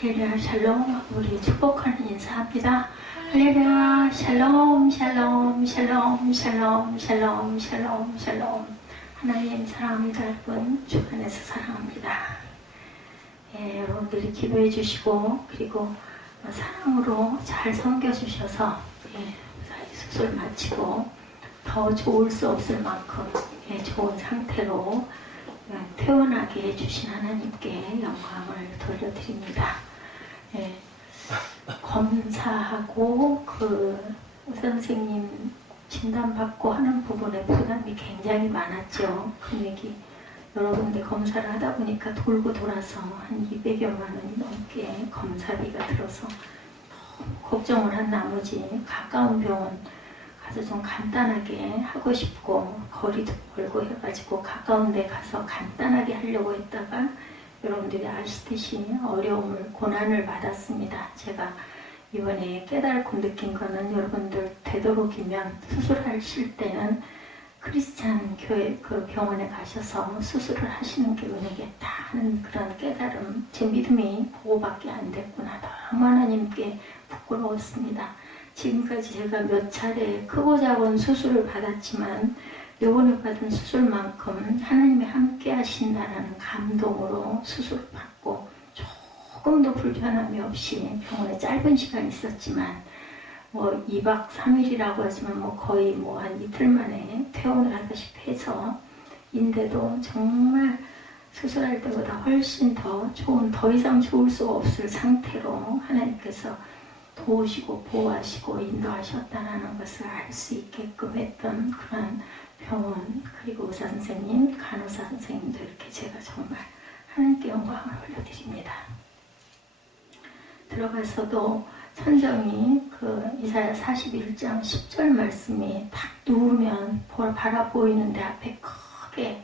할렐루야 샬롬. 우리 축복하는 인사합니다. 할렐루야 샬롬 샬롬 샬롬 샬롬 샬롬 샬롬 샬롬. 하나님 사랑합니다. 여러분 주 안에서 사랑합니다. 여러분들이 기도해 주시고 그리고 사랑으로 잘 섬겨주셔서 수술 마치고 더 좋을 수 없을 만큼 좋은 상태로 퇴원하게 해주신 하나님께 영광을 돌려드립니다. 검사하고 선생님 진단받고 하는 부분에 부담이 굉장히 많았죠. 금액이 여러 군데 검사를 하다 보니까 돌고 돌아서 한 200여만 원이 넘게 검사비가 들어서 너무 걱정을 한 나머지 가까운 병원 가서 좀 간단하게 하고 싶고 거리도 멀고 해가지고 가까운 데 가서 간단하게 하려고 했다가 여러분들이 아시듯이 어려움을 고난을 받았습니다. 제가 이번에 깨달고 느낀 거는 여러분들 되도록이면 수술하실 때는 크리스찬 교회 그 병원에 가셔서 수술을 하시는 게 은혜겠다 하는 그런 깨달음, 제 믿음이 그거밖에 안 됐구나. 너무 하나님께 부끄러웠습니다. 지금까지 제가 몇 차례 크고 작은 수술을 받았지만 요번에 받은 수술만큼 하나님이 함께 하신다라는 감동으로 수술을 받고 조금도 불편함이 없이 병원에 짧은 시간 있었지만 2박 3일이라고 하지만 거의 한 이틀 만에 퇴원을 하다시피 해서 인데도 정말 수술할 때보다 훨씬 더 좋은, 더 이상 좋을 수 없을 상태로 하나님께서 도우시고 보호하시고 인도하셨다는 것을 알 수 있게끔 했던 그런 병원, 그리고 의사 선생님, 간호사 선생님들께 제가 정말 하나님께 영광을 올려드립니다. 들어가서도 천정이 이사야 41장 10절 말씀이 딱 누우면 바라 보이는데 앞에 크게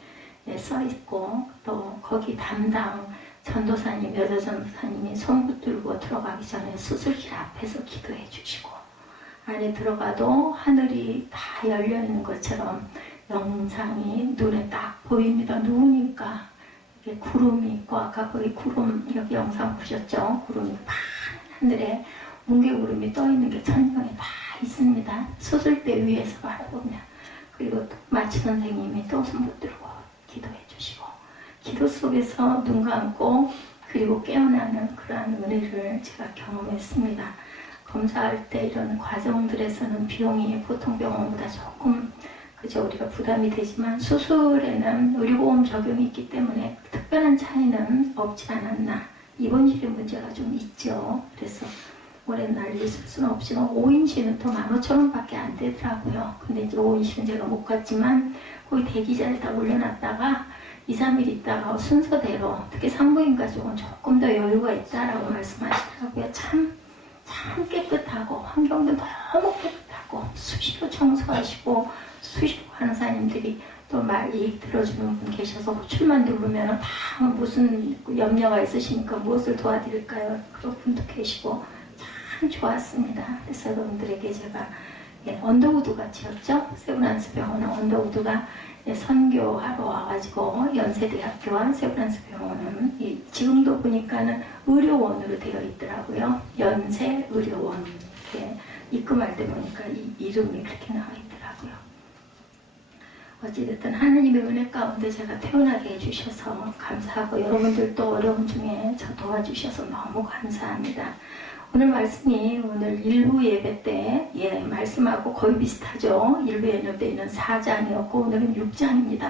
써있고 또 거기 담당 전도사님, 여자 전도사님이 손 붙들고 들어가기 전에 수술실 앞에서 기도해 주시고 안에 들어가도 하늘이 다 열려있는 것처럼 영상이 눈에 딱 보입니다. 누우니까 이게 구름이 있고 아까 거기 구름 여기 영상 보셨죠? 구름이 파란 하늘에 뭉게구름이 떠있는 게 천정에 다 있습니다. 수술대 위에서 바라보면. 그리고 또 마취 선생님이 또 손 붙들고 기도해 주시고 기도 속에서 눈 감고 그리고 깨어나는 그러한 은혜를 제가 경험했습니다. 검사할 때 이런 과정들에서는 비용이 보통 병원보다 조금 그저 우리가 부담이 되지만 수술에는 의료보험 적용이 있기 때문에 특별한 차이는 없지 않았나. 입원실의 문제가 좀 있죠. 그래서 오래 날릴 수는 없지만 5인실은 또 15,000원밖에 안 되더라고요. 근데 이제 5인실은 제가 못 갔지만 거기 대기자에다 올려놨다가 2, 3일 있다가 순서대로 특히 산부인 가족은 조금 더 여유가 있다라고 말씀하시더라고요. 참 깨끗하고 환경도 너무 깨끗하고 수시로 청소하시고 수시로 간호사님들이 또 말 얘기 들어주는 분 계셔서 호출만 누르면 다 무슨 염려가 있으시니까 무엇을 도와드릴까요? 그런 분도 계시고 참 좋았습니다. 그래서 여러분들에게 제가 언더우드 같이였죠? 세브란스 병원은 언더우드가 선교하러 와가지고 연세대학교와 세브란스 병원은 지금도 보니까는 의료원으로 되어 있더라고요. 연세의료원 이렇게 입금할 때 보니까 이름이 그렇게 나와 있더라고요. 어찌됐든 하나님의 은혜 가운데 제가 태어나게 해주셔서 감사하고 여러분들도 어려움 중에 저 도와주셔서 너무 감사합니다. 오늘 말씀이 오늘 일부 예배 때 말씀하고 거의 비슷하죠. 일부 예배는 4장이었고 오늘은 6장입니다.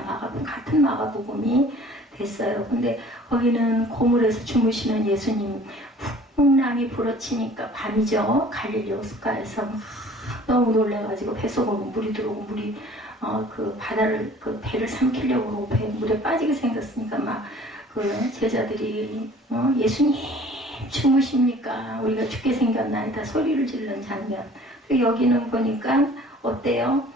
같은 마가복음이 됐어요. 근데 거기는 고물에서 주무시는 예수님 풍랑이 불어치니까 밤이죠. 갈릴리 호숫가에서 너무 놀래가지고 뱃속으로 물이 들어오고 물이 바다를 배를 삼키려고 물에 빠지게 생겼으니까 막 제자들이 예수님 주무십니까? 우리가 죽게 생겼나이다 소리를 지르는 장면. 여기는 보니까 어때요?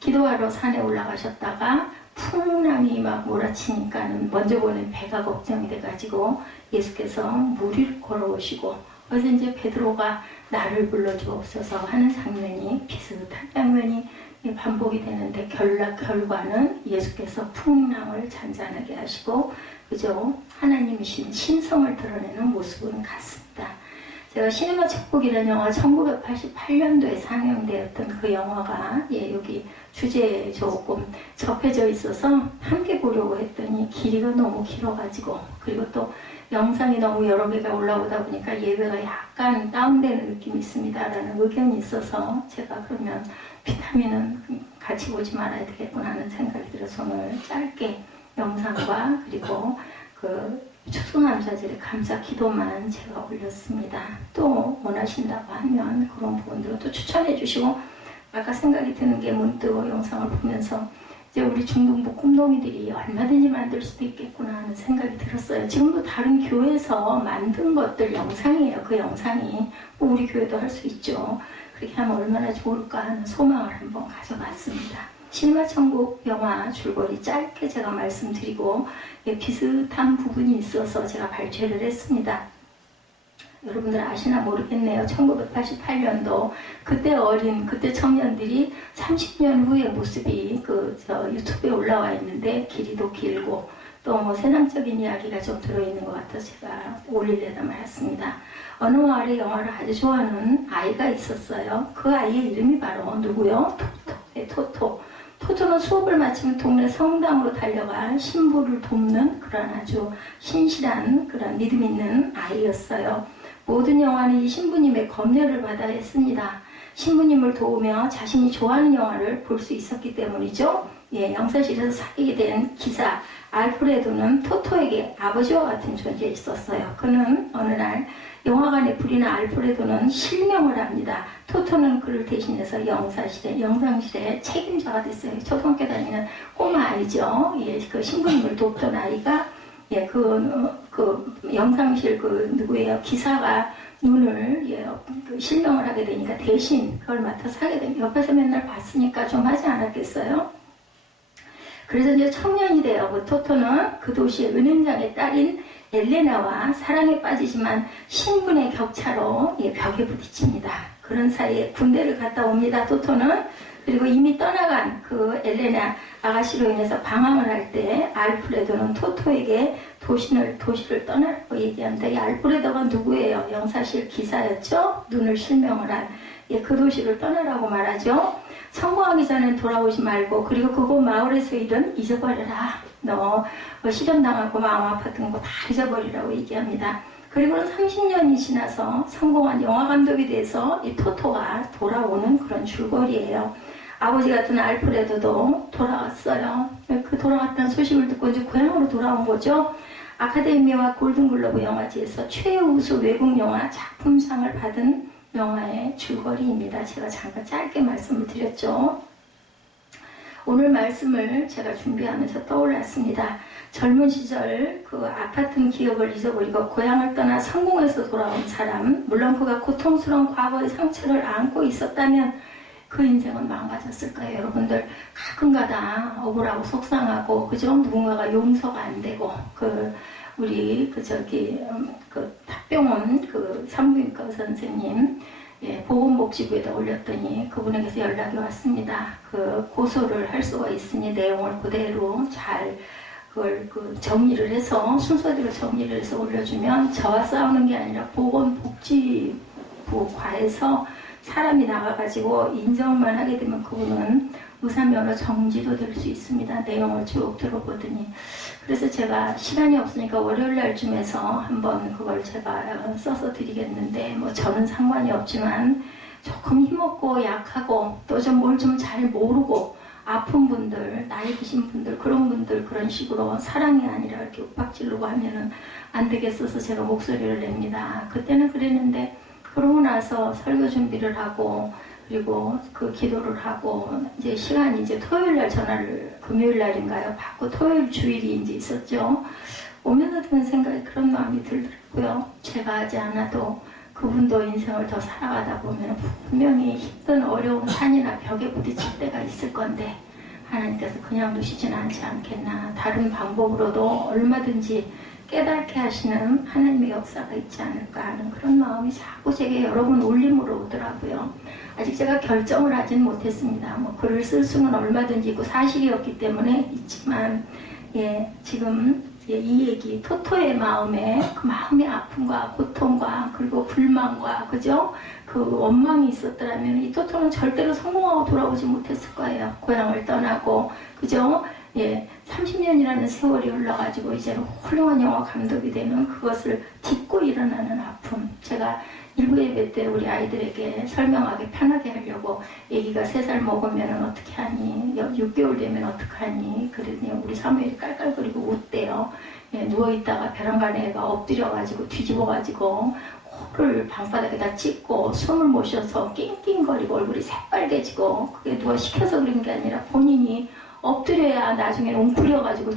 기도하러 산에 올라가셨다가 풍랑이 막 몰아치니까는 먼저 보는 배가 걱정이 돼가지고 예수께서 물 위로 걸어오시고 그래서 이제 베드로가 나를 불러주옵소서 하는 장면이 비슷한 장면이 반복이 되는데 결과는 예수께서 풍랑을 잔잔하게 하시고 그죠? 하나님이신 신성을 드러내는 모습은 같습니다. 제가 시네마 천국이라는 영화 1988년도에 상영되었던 그 영화가 여기 주제에 조금 접해져 있어서 함께 보려고 했더니 길이가 너무 길어가지고 그리고 또 영상이 너무 여러 개가 올라오다 보니까 예배가 약간 다운되는 느낌이 있습니다 라는 의견이 있어서 제가 그러면 비타민은 같이 보지 말아야 되겠구나 하는 생각이 들어서 오늘 짧게 영상과 그리고 그 추수감사절의 감사 기도만 제가 올렸습니다. 또 원하신다고 하면 그런 부분들을 또 추천해 주시고 아까 생각이 드는 게 문득 영상을 보면서 이제 우리 중등부 꿈동이들이 얼마든지 만들 수도 있겠구나 하는 생각이 들었어요. 지금도 다른 교회에서 만든 것들 영상이에요. 그 영상이 뭐 우리 교회도 할 수 있죠. 그렇게 하면 얼마나 좋을까 하는 소망을 한번 가져봤습니다. 시네마 천국 영화 줄거리 짧게 제가 말씀드리고 비슷한 부분이 있어서 제가 발췌를 했습니다. 여러분들 아시나 모르겠네요. 1988년도 그때 그때 청년들이 30년 후의 모습이 유튜브에 올라와 있는데 길이도 길고 또 뭐 세상적인 이야기가 좀 들어있는 것 같아서 제가 올리려다 말았습니다. 어느 마을에 영화를 아주 좋아하는 아이가 있었어요. 그 아이의 이름이 바로 누구요? 토토. 토토는 수업을 마치면 동네 성당으로 달려가 신부를 돕는 그런 아주 신실한 그런 믿음 있는 아이였어요. 모든 영화는 이 신부님의 검열을 받아 했습니다. 신부님을 도우며 자신이 좋아하는 영화를 볼 수 있었기 때문이죠. 영사실에서 사귀게 된 기사 알프레도는 토토에게 아버지와 같은 존재에 있었어요. 그는 어느 날 영화관에 불이나 알프레도는 실명을 합니다. 토토는 그를 대신해서 영상실의 책임자가 됐어요. 초등학교 다니는 꼬마 아이죠. 그 신부님을 돕던 아이가 영상실 누구예요? 기사가 눈을 실명을 하게 되니까 대신 그걸 맡아서 하게 되니까 옆에서 맨날 봤으니까 좀 하지 않았겠어요? 그래서 이제 청년이 돼요. 그 토토는 그 도시의 은행장의 딸인 엘레나와 사랑에 빠지지만 신분의 격차로 벽에 부딪힙니다. 그런 사이에 군대를 갔다 옵니다. 토토는. 그리고 이미 떠나간 그 엘레나 아가씨로 인해서 방황을 할 때 알프레도는 토토에게 도시를 떠나라고 얘기합니다. 이 알프레도가 누구예요? 영사실 기사였죠? 눈을 실명을 한 그 도시를 떠나라고 말하죠. 성공하기 전엔 돌아오지 말고 그리고 그곳 마을에서 일은 잊어버려라. 너 실현당하고 마음 아팠던 거 다 잊어버리라고 얘기합니다. 그리고는 30년이 지나서 성공한 영화감독이 돼서 이 토토가 돌아오는 그런 줄거리예요. 아버지 같은 알프레도도 돌아왔어요. 그 돌아왔다는 소식을 듣고 이제 고향으로 돌아온 거죠. 아카데미와 골든글로브 영화제에서 최우수 외국영화 작품상을 받은 영화의 줄거리입니다. 제가 잠깐 짧게 말씀을 드렸죠. 오늘 말씀을 제가 준비하면서 떠올랐습니다. 젊은 시절 그 아팠던 기억을 잊어버리고 고향을 떠나 성공해서 돌아온 사람, 물론 그가 고통스러운 과거의 상처를 안고 있었다면 그 인생은 망가졌을 거예요. 여러분들 가끔가다 억울하고 속상하고 그죠? 누군가가 용서가 안 되고 우리 탑병원 산부인과 선생님 보건복지부에다 올렸더니 그분에게서 연락이 왔습니다. 고소를 할 수가 있으니 내용을 그대로 잘 그걸 정리를 해서 순서대로 정리를 해서 올려주면 저와 싸우는 게 아니라 보건복지부과에서 사람이 나가가지고 인정만 하게 되면 그분은 의사면허 정지도 될 수 있습니다. 내용을 쭉 들어보더니 그래서 제가 시간이 없으니까 월요일 날쯤에서 한번 그걸 제가 써서 드리겠는데 뭐 저는 상관이 없지만 조금 힘없고 약하고 또 좀 뭘 좀 잘 모르고 아픈 분들, 나이 드신 분들, 그런 분들 그런 식으로 사랑이 아니라 이렇게 윽박지르고 하면은 안 되겠어서 제가 목소리를 냅니다. 그때는 그랬는데 그러고 나서 설교 준비를 하고 그리고 그 기도를 하고 이제 시간이 이제 토요일 날 전화를 금요일 날인가요? 받고 토요일 주일이 이제 있었죠. 오면서 드는 생각이 그런 마음이 들더라고요. 제가 하지 않아도 그분도 인생을 더 살아가다 보면 분명히 힘든 어려운 산이나 벽에 부딪힐 때가 있을 건데 하나님께서 그냥 두시지는 않지 않겠나. 다른 방법으로도 얼마든지 깨닫게 하시는 하나님의 역사가 있지 않을까 하는 그런 마음이 자꾸 제게 여러 번 울림으로 오더라고요. 아직 제가 결정을 하진 못했습니다. 뭐 글을 쓸 수는 얼마든지 있고 사실이었기 때문에 있지만, 예, 지금 이 얘기, 토토의 마음에 그 마음의 아픔과 고통과 그리고 불만과, 그죠? 그 원망이 있었더라면 이 토토는 절대로 성공하고 돌아오지 못했을 거예요. 고향을 떠나고, 그죠? 예, 30년이라는 세월이 흘러가지고 이제는 훌륭한 영화 감독이 되면 그것을 딛고 일어나는 아픔. 제가 일부 예배 때 우리 아이들에게 설명하기 편하게 하려고, 애기가 3살 먹으면 어떻게 하니, 6개월 되면 어떻게 하니, 그러더니 우리 사무엘이 깔깔거리고 웃대요. 예, 누워있다가 벼랑간에 애가 엎드려가지고 뒤집어가지고 코를 방바닥에다 찍고 숨을 못 쉬어서 낑낑거리고 얼굴이 새빨개지고, 그게 누가 시켜서 그런 게 아니라 본인이 엎드려야 나중에 웅크려가지고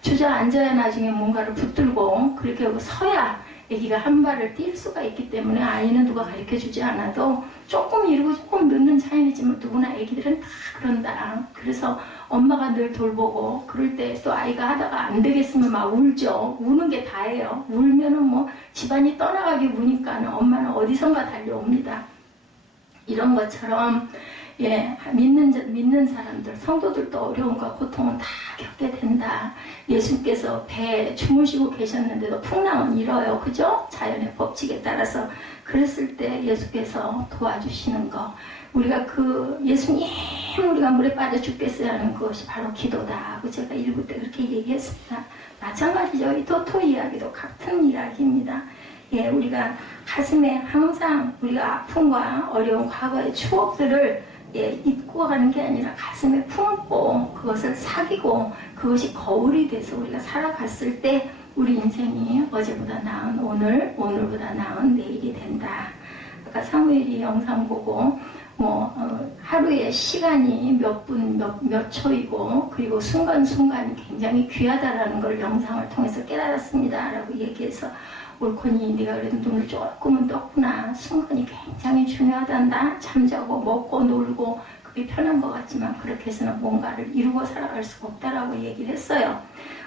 주저앉아야 나중에 뭔가를 붙들고 그렇게 하고 서야 아기가 한 발을 뛸 수가 있기 때문에, 아이는 누가 가르쳐주지 않아도 조금 이르고 조금 늦는 차이지만 누구나 아기들은 다 그런다. 그래서 엄마가 늘 돌보고, 그럴 때 또 아이가 하다가 안 되겠으면 막 울죠. 우는 게 다예요. 울면은 뭐 집안이 떠나가게 우니까 엄마는 어디선가 달려옵니다. 이런 것처럼, 예, 믿는 사람들, 성도들도 어려움과 고통은 다 겪게 된다. 예수께서 배에 주무시고 계셨는데도 풍랑은 일어요. 그죠? 자연의 법칙에 따라서. 그랬을 때 예수께서 도와주시는 거. 우리가 예수님, 우리가 물에 빠져 죽겠어야 하는 것이 바로 기도다. 제가 일부 때 그렇게 얘기했습니다. 마찬가지죠. 이 토토 이야기도 같은 이야기입니다. 예, 우리가 가슴에 항상 우리가 아픔과 어려운 과거의 추억들을, 예, 잊고 가는 게 아니라 가슴에 품고 그것을 사귀고 그것이 거울이 돼서 우리가 살아갔을 때 우리 인생이 어제보다 나은 오늘, 오늘보다 나은 내일이 된다. 아까 사무엘이 영상 보고 하루의 시간이 몇 분, 몇 초이고 그리고 순간순간이 굉장히 귀하다라는 걸 영상을 통해서 깨달았습니다. 라고 얘기해서, 옳거니 네가 그래도 눈을 조금은 떴구나. 순간이 굉장히 중요하단다. 잠자고 먹고 놀고 그게 편한 것 같지만 그렇게 해서는 뭔가를 이루고 살아갈 수가 없다라고 얘기를 했어요.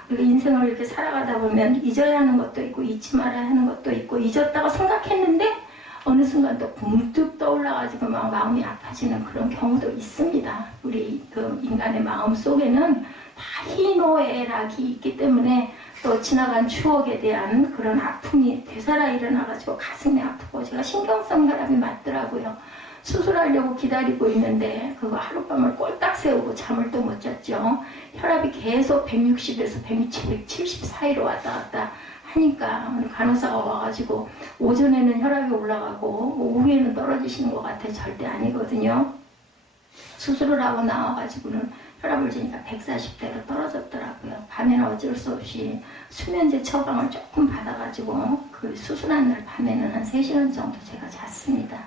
우리가 인생을 이렇게 살아가다 보면 잊어야 하는 것도 있고 잊지 말아야 하는 것도 있고, 잊었다고 생각했는데 어느 순간 또 문득 떠올라가지고 막 마음이 아파지는 그런 경우도 있습니다. 우리 그 인간의 마음 속에는 다 희노애락이 있기 때문에 또 지나간 추억에 대한 그런 아픔이 되살아 일어나가지고 가슴이 아프고, 제가 신경성 혈압이 맞더라고요. 수술하려고 기다리고 있는데 그거 하룻밤을 꼴딱 세우고 잠을 또 못 잤죠. 혈압이 계속 160에서 170 사이로 왔다 갔다 하니까 간호사가 와가지고, 오전에는 혈압이 올라가고 오후에는 떨어지시는 것 같아. 절대 아니거든요. 수술을 하고 나와가지고는 혈압을 재니까 140대로 떨어졌더라고요. 밤에는 어쩔 수 없이 수면제 처방을 조금 받아가지고 그 수술한 날 밤에는 한 3시간 정도 제가 잤습니다.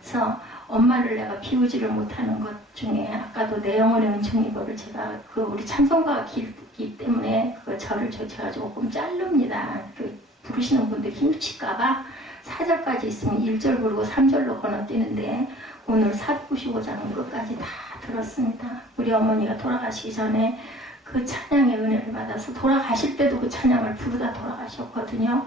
그래서 엄마를 내가 비우지를 못하는 것 중에, 아까도 내 영혼의 은총이거를 제가 우리 찬송가가 길기 때문에 그 절을 제가 조금 자릅니다. 부르시는 분들 힘드실까봐 4절까지 있으면 1절 부르고 3절로 건너뛰는데, 오늘 495장은 끝까지 다 들었습니다. 우리 어머니가 돌아가시기 전에 그 찬양의 은혜를 받아서 돌아가실 때도 그 찬양을 부르다 돌아가셨거든요.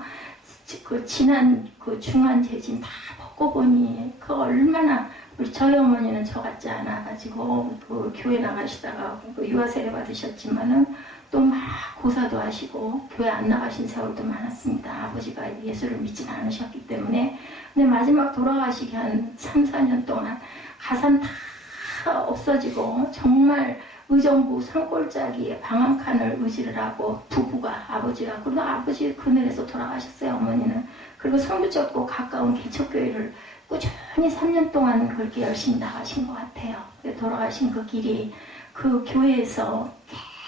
그 지난 그 중한 재진 다 벗고 보니 그 얼마나, 우리 저희 어머니는 저 같지 않아가지고 그 교회 나가시다가 그 유아 세례 받으셨지만은 또 막 고사도 하시고 교회 안 나가신 세월도 많았습니다. 아버지가 예수를 믿지는 않으셨기 때문에. 근데 마지막 돌아가시기 한 3, 4년 동안 가산 다 없어지고 정말 의정부 산골짜기에 방 한 칸을 의지를 하고, 부부가, 아버지가, 그리고 아버지 그늘에서 돌아가셨어요. 어머니는. 그리고 성부적고 가까운 개척교회를 꾸준히 3년 동안 그렇게 열심히 나가신 것 같아요. 돌아가신 그 길이 그 교회에서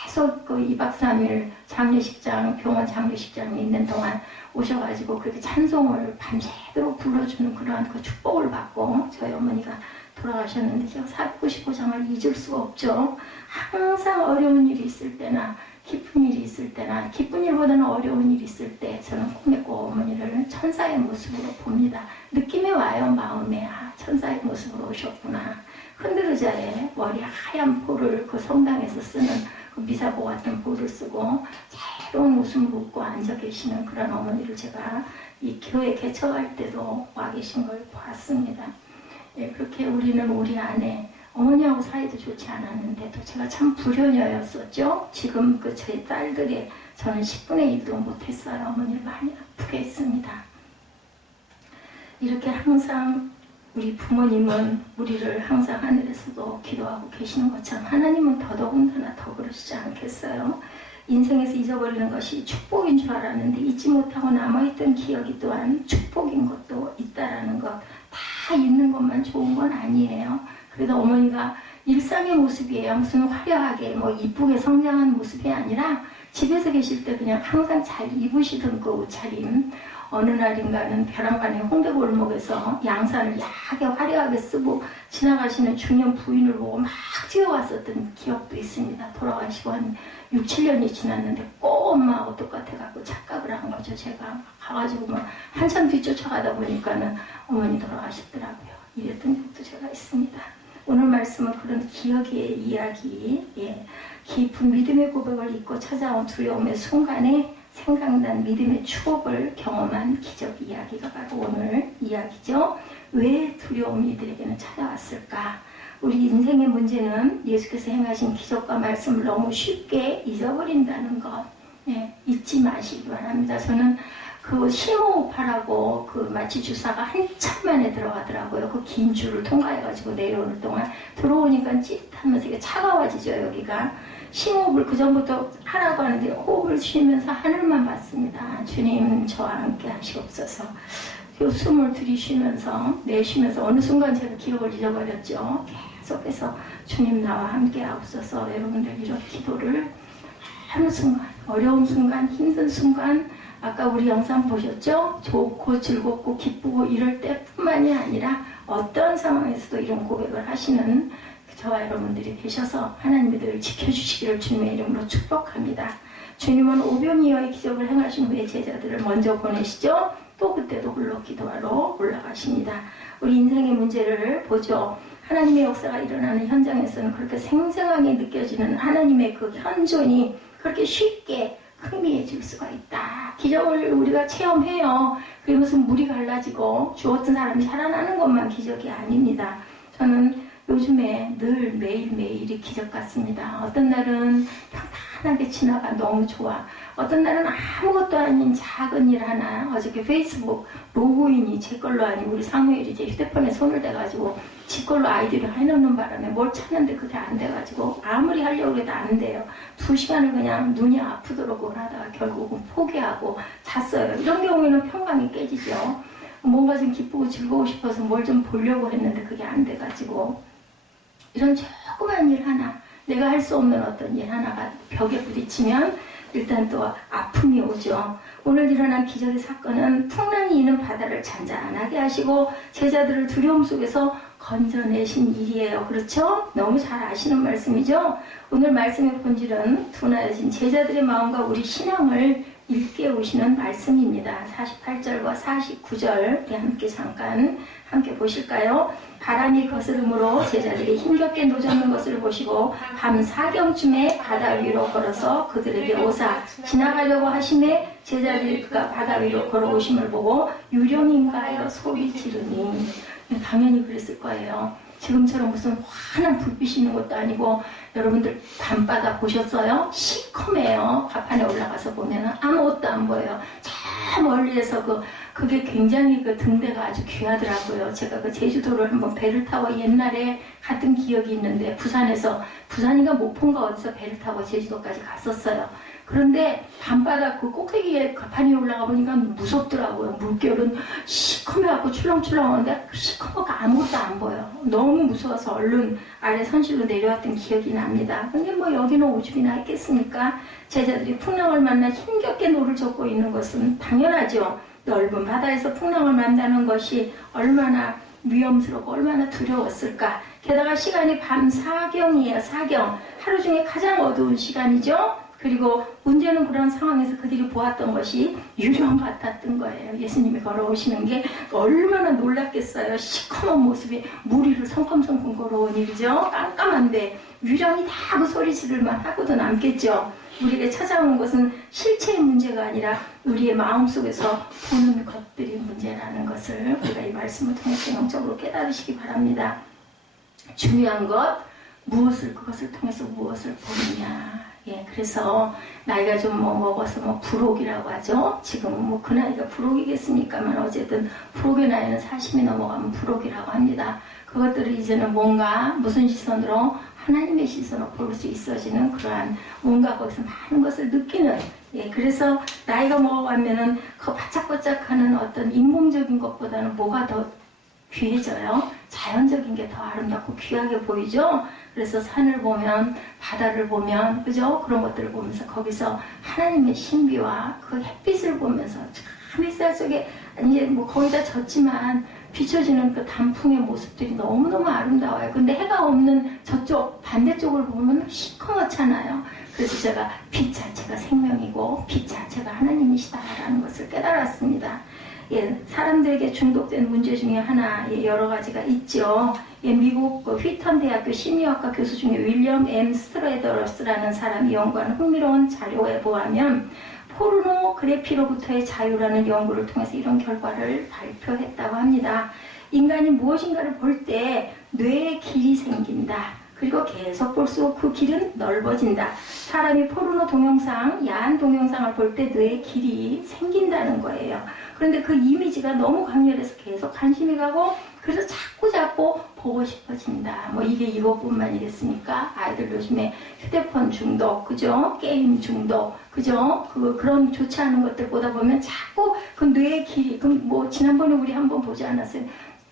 계속 그 2박 3일 장례식장, 병원 장례식장에 있는 동안 오셔가지고 그렇게 찬송을 밤새도록 불러주는 그러한 그 축복을 받고 저희 어머니가 돌아가셨는데, 제가 495장을 잊을 수가 없죠. 항상 어려운 일이 있을 때나 기쁜 일이 있을 때나, 기쁜 일보다는 어려운 일이 있을 때 저는 꿈에꼭 어머니를 천사의 모습으로 봅니다. 느낌이 와요. 마음에. 아, 천사의 모습으로 오셨구나. 흔들의자에 머리 하얀 포를 그 성당에서 쓰는 그 미사고 같은 볼을 쓰고 새로운 웃음을 웃고 앉아 계시는 그런 어머니를 제가 이 교회 개척할 때도 와 계신 걸 봤습니다. 예, 그렇게 우리는 우리 안에 어머니하고 사이도 좋지 않았는데도 제가 참 불효녀였었죠. 지금 그 제 딸들이 저는 10분의 1도 못했어요. 어머니를 많이 아프게 했습니다. 이렇게 항상 우리 부모님은 우리를 항상 하늘에서도 기도하고 계시는 것처럼 하나님은 더더군다나 더 그러시지 않겠어요? 인생에서 잊어버리는 것이 축복인 줄 알았는데 잊지 못하고 남아있던 기억이 또한 축복인 것도 있다라는 것. 다 있는 것만 좋은 건 아니에요. 그래도 어머니가 일상의 모습이에요. 무슨 화려하게 뭐 이쁘게 성장한 모습이 아니라 집에서 계실 때 그냥 항상 잘 입으시던 그 옷차림. 어느 날인가는 벼랑간의 홍대골목에서 양산을 야하게 화려하게 쓰고 지나가시는 중년 부인을 보고 막 뛰어왔었던 기억도 있습니다. 돌아가시고 한 6, 7년이 지났는데 꼭 엄마하고 똑같아갖고 착각을 한 거죠. 제가 가가지고 막 한참 뒤쫓아가다 보니까는 어머니 돌아가셨더라고요. 이랬던 적도 제가 있습니다. 오늘 말씀은 그런 기억의 이야기, 예, 깊은 믿음의 고백을 잊고 찾아온 두려움의 순간에 생각난 믿음의 추억을 경험한 기적 이야기가 바로 오늘 이야기죠. 왜 두려움이 이들에게는 찾아왔을까? 우리 인생의 문제는 예수께서 행하신 기적과 말씀을 너무 쉽게 잊어버린다는 것, 예, 잊지 마시기 바랍니다. 저는 그 심호흡하라고 그 마취 주사가 한참 만에 들어가더라고요. 그 긴 줄을 통과해가지고 내려오는 동안 들어오니까 찌릿하면서 이게 차가워지죠, 여기가. 심호흡을 그 전부터 하라고 하는데 호흡을 쉬면서 하늘만 봤습니다. 주님 저와 함께 하시옵소서. 그 숨을 들이쉬면서 내쉬면서 어느 순간 제가 기억을 잊어버렸죠. 계속해서 주님 나와 함께 하옵소서. 여러분들 이런 기도를 하는 순간, 어려운 순간, 힘든 순간, 아까 우리 영상 보셨죠? 좋고 즐겁고 기쁘고 이럴 때뿐만이 아니라 어떤 상황에서도 이런 고백을 하시는 저와 여러분들이 계셔서 하나님이 늘 지켜주시기를 주님의 이름으로 축복합니다. 주님은 오병이어의 기적을 행하신 후에 제자들을 먼저 보내시죠. 또 그때도 홀로 기도하러 올라가십니다. 우리 인생의 문제를 보죠. 하나님의 역사가 일어나는 현장에서는 그렇게 생생하게 느껴지는 하나님의 그 현존이 그렇게 쉽게 흥미해질 수가 있다. 기적을 우리가 체험해요. 그게 무슨 물이 갈라지고 죽었던 사람이 살아나는 것만 기적이 아닙니다. 저는 요즘에 늘 매일매일이 기적 같습니다. 어떤 날은 평탄하게 지나가 너무 좋아. 어떤 날은 아무것도 아닌 작은 일 하나. 어저께 페이스북 로그인이 제 걸로 아니고 우리 사무엘이 제 휴대폰에 손을 대가지고 지 걸로 아이디를 해놓는 바람에 뭘 찾는데 그게 안 돼가지고 아무리 하려고 해도 안 돼요. 2시간을 그냥 눈이 아프도록 뭘 하다가 결국은 포기하고 잤어요. 이런 경우에는 평강이 깨지죠. 뭔가 좀 기쁘고 즐거우고 싶어서 뭘 좀 보려고 했는데 그게 안 돼가지고 이런 조그만 일 하나, 내가 할 수 없는 어떤 일 하나가 벽에 부딪히면 일단 또 아픔이 오죠. 오늘 일어난 기적의 사건은 풍랑이 있는 바다를 잔잔하게 하시고 제자들을 두려움 속에서 건져내신 일이에요. 그렇죠? 너무 잘 아시는 말씀이죠? 오늘 말씀의 본질은 둔하여진 제자들의 마음과 우리 신앙을 일깨우시는 말씀입니다. 48절과 49절 함께 보실까요? 바람이 거스름으로 제자들이 힘겹게 노젓는 것을 보시고 밤 4경쯤에 바다 위로 걸어서 그들에게 오사 지나가려고 하심에 제자들이 그가 바다 위로 걸어오심을 보고 유령인가 하여 소리 지르니. 당연히 그랬을 거예요. 지금처럼 무슨 환한 불빛이 있는 것도 아니고 여러분들 밤바다 보셨어요? 시커매요. 가판에 올라가서 보면 아무것도 안 보여요. 저 멀리에서 그게 굉장히 그 등대가 아주 귀하더라고요. 제가 그 제주도를 한번 배를 타고 옛날에 갔던 기억이 있는데 부산인가 목포인가 어디서 배를 타고 제주도까지 갔었어요. 그런데 밤바다 그 꼭대기에 가판이 올라가 보니까 무섭더라고요. 물결은 시커매갖고 출렁출렁하는데 시커멓고 아무것도 안 보여. 너무 무서워서 얼른 아래 선실로 내려왔던 기억이 납니다. 근데 뭐 여기는 오죽이나 했겠습니까? 제자들이 풍랑을 만나 힘겹게 노를 젓고 있는 것은 당연하죠. 넓은 바다에서 풍랑을 만나는 것이 얼마나 위험스럽고 얼마나 두려웠을까. 게다가 시간이 밤 4경이에요. 4경. 하루 중에 가장 어두운 시간이죠. 그리고 문제는 그런 상황에서 그들이 보았던 것이 유령 같았던 거예요. 예수님이 걸어오시는 게 얼마나 놀랐겠어요. 시커먼 모습이 물 위를 성큼성큼 걸어온 일이죠. 깜깜한데 유령이 다 그 소리 지를만 하고도 남겠죠. 우리에게 찾아오는 것은 실체의 문제가 아니라 우리의 마음속에서 보는 것들이 문제라는 것을 우리가 이 말씀을 통해서 영적으로 깨달으시기 바랍니다. 중요한 것, 그것을 통해서 무엇을 보느냐. 예, 그래서 나이가 좀 먹어서 불혹이라고 하죠. 지금 그 나이가 불혹이겠습니까만 어쨌든 불혹의 나이는 40이 넘어가면 불혹이라고 합니다. 그것들을 이제는 뭔가 무슨 시선으로 하나님의 시선으로 볼 수 있어지는 그러한 뭔가 거기서 많은 것을 느끼는, 예, 그래서 나이가 먹어가면은 그 바짝바짝하는 어떤 인공적인 것보다는 뭐가 더 귀해져요? 자연적인 게 더 아름답고 귀하게 보이죠? 그래서 산을 보면, 바다를 보면, 그죠? 그런 것들을 보면서 거기서 하나님의 신비와 그 햇빛을 보면서 참 햇살 속에 이제 거의 다 졌지만 비춰지는 그 단풍의 모습들이 너무너무 아름다워요. 근데 해가 없는 저쪽 반대쪽을 보면 시커멓잖아요. 그래서 제가 빛 자체가 생명이고 빛 자체가 하나님이시다라는 것을 깨달았습니다. 예, 사람들에게 중독된 문제 중에 하나, 예, 여러 가지가 있죠. 예, 미국 휘턴 대학교 심리학과 교수 중에 윌리엄 M. 스트레더러스라는 사람이 연구한 흥미로운 자료에 보면 포르노그래피로부터의 자유라는 연구를 통해서 이런 결과를 발표했다고 합니다. 인간이 무엇인가를 볼 때 뇌에 길이 생긴다. 그리고 계속 볼수록 그 길은 넓어진다. 사람이 포르노 동영상, 야한 동영상을 볼 때 뇌에 길이 생긴다는 거예요. 그런데 그 이미지가 너무 강렬해서 계속 관심이 가고 그래서 자꾸 보고 싶어진다. 이게 이것뿐만이겠습니까? 아이들 요즘에 휴대폰 중독, 그죠? 게임 중독, 그죠? 그런 좋지 않은 것들 보다 보면 자꾸 그 뇌의 길이, 지난번에 우리 한번 보지 않았어요?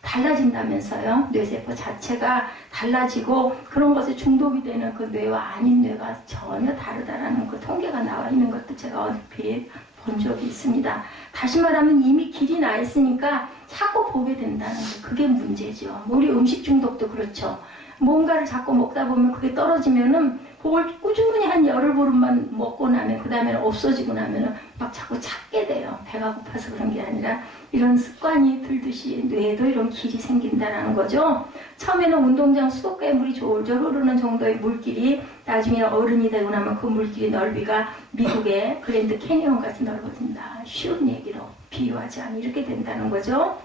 달라진다면서요. 뇌세포 자체가 달라지고 그런 것에 중독이 되는 그 뇌와 아닌 뇌가 전혀 다르다라는 그 통계가 나와 있는 것도 제가 얼핏 본 적이 있습니다. 다시 말하면 이미 길이 나 있으니까 자꾸 보게 된다는 거, 그게 문제죠. 우리 음식 중독도 그렇죠. 뭔가를 자꾸 먹다 보면 그게 떨어지면은 그걸 꾸준히 한 열흘 보름만 먹고 나면 그 다음에는 없어지고 나면은 막 자꾸 찾게 돼요. 배가 고파서 그런 게 아니라 이런 습관이 들듯이 뇌에도 이런 길이 생긴다라는 거죠. 처음에는 운동장 수도가에 물이 졸졸 흐르는 정도의 물길이 나중에 어른이 되고 나면 그 물길의 넓이가 미국의 그랜드 캐니언까지 넓어진다. 쉬운 얘기로 비유하자면 이렇게 된다는 거죠.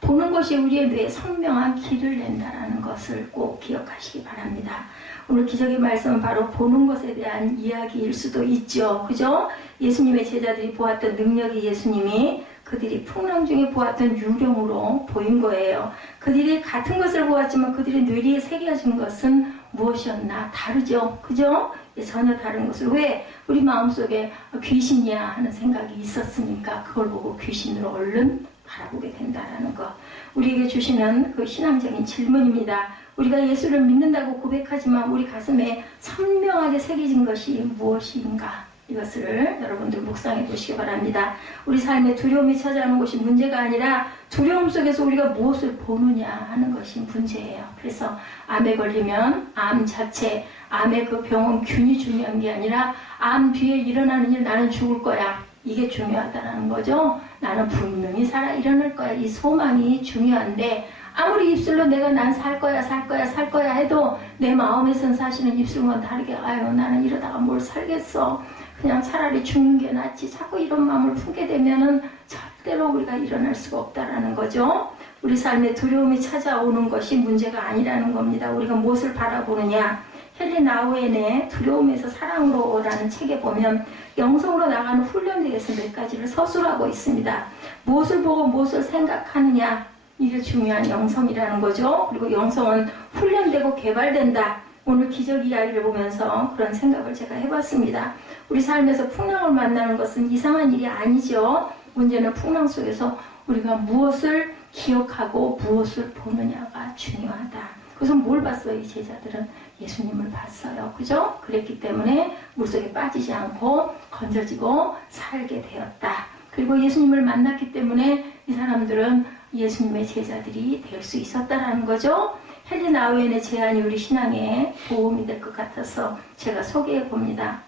보는 것이 우리의 뇌에 선명한 길을 낸다는 것을 꼭 기억하시기 바랍니다. 오늘 기적의 말씀은 바로 보는 것에 대한 이야기일 수도 있죠. 그죠? 예수님의 제자들이 보았던 능력이 예수님이 그들이 풍랑 중에 보았던 유령으로 보인 거예요. 그들이 같은 것을 보았지만 그들의 뇌리에 새겨진 것은 무엇이었나? 다르죠. 그죠? 전혀 다른 것을. 왜? 우리 마음속에 귀신이야 하는 생각이 있었으니까 그걸 보고 귀신으로 얼른 바라보게 된다는 것. 우리에게 주시는 그 신앙적인 질문입니다. 우리가 예수를 믿는다고 고백하지만 우리 가슴에 선명하게 새겨진 것이 무엇인가? 이것을 여러분들 묵상해 보시기 바랍니다. 우리 삶에 두려움이 찾아오는 것이 문제가 아니라 두려움 속에서 우리가 무엇을 보느냐 하는 것이 문제예요. 그래서 암에 걸리면 암 자체, 암의 그 병원 균이 중요한 게 아니라 암 뒤에 일어나는 일, 나는 죽을 거야. 이게 중요하다는 거죠. 나는 분명히 살아 일어날 거야. 이 소망이 중요한데 아무리 입술로 내가 난 살 거야 해도 내 마음에선 사실은 입술만 다르게 아유 나는 이러다가 뭘 살겠어. 그냥 차라리 죽는 게 낫지. 자꾸 이런 마음을 품게 되면은 절대로 우리가 일어날 수가 없다라는 거죠. 우리 삶에 두려움이 찾아오는 것이 문제가 아니라는 겁니다. 우리가 무엇을 바라보느냐. 헨리 나우엔의 두려움에서 사랑으로 라는 책에 보면 영성으로 나가는 훈련에 대해서 몇 가지를 서술하고 있습니다. 무엇을 보고 무엇을 생각하느냐. 이게 중요한 영성이라는 거죠. 그리고 영성은 훈련되고 개발된다. 오늘 기적 이야기를 보면서 그런 생각을 제가 해봤습니다. 우리 삶에서 풍랑을 만나는 것은 이상한 일이 아니죠. 문제는 풍랑 속에서 우리가 무엇을 기억하고 무엇을 보느냐가 중요하다. 그래서 뭘 봤어요? 이 제자들은 예수님을 봤어요. 그죠? 그랬기 때문에 물속에 빠지지 않고 건져지고 살게 되었다. 그리고 예수님을 만났기 때문에 이 사람들은 예수님의 제자들이 될 수 있었다라는 거죠. 헨리 나우엔의 제안이 우리 신앙에 도움이 될 것 같아서 제가 소개해 봅니다.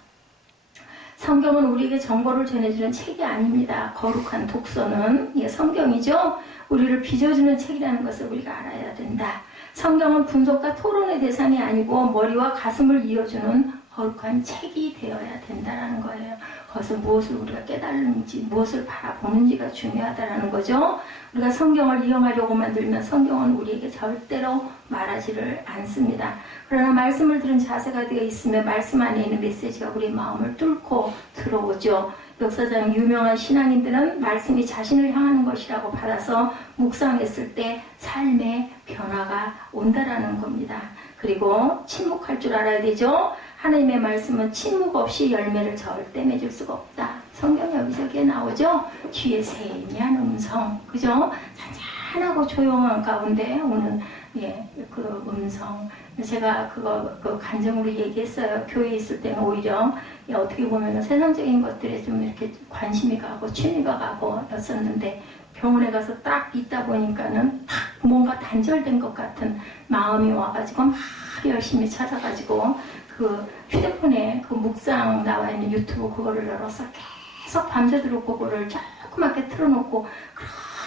성경은 우리에게 정보를 전해주는 책이 아닙니다. 거룩한 독서는 성경이죠. 우리를 빚어주는 책이라는 것을 우리가 알아야 된다. 성경은 분석과 토론의 대상이 아니고 머리와 가슴을 이어주는 거룩한 책이 되어야 된다는 거예요. 거기서 무엇을 우리가 깨달는지, 무엇을 바라보는지가 중요하다는 거죠. 우리가 성경을 이용하려고 만들면 성경은 우리에게 절대로 말하지를 않습니다. 그러나 말씀을 들은 자세가 되어 있으면 말씀 안에 있는 메시지가 우리 마음을 뚫고 들어오죠. 역사상 유명한 신앙인들은 말씀이 자신을 향하는 것이라고 받아서 묵상했을 때 삶의 변화가 온다라는 겁니다. 그리고 침묵할 줄 알아야 되죠. 하나님의 말씀은 침묵 없이 열매를 절대 맺을 수가 없다. 성경 여기저기에 나오죠. 뒤에 세미한 음성, 그죠? 잔잔하고 조용한 가운데 오는 그 음성. 제가 그 간증으로 얘기했어요. 교회에 있을 때는 오히려 어떻게 보면 세상적인 것들에 좀 이렇게 관심이 가고 취미가 가고 였었는데 병원에 가서 딱 있다 보니까는 딱 뭔가 단절된 것 같은 마음이 와가지고 막 열심히 찾아가지고 그 휴대폰에 그 묵상 나와 있는 유튜브 그거를 열어서 계속 밤새도록 그거를 조그맣게 틀어놓고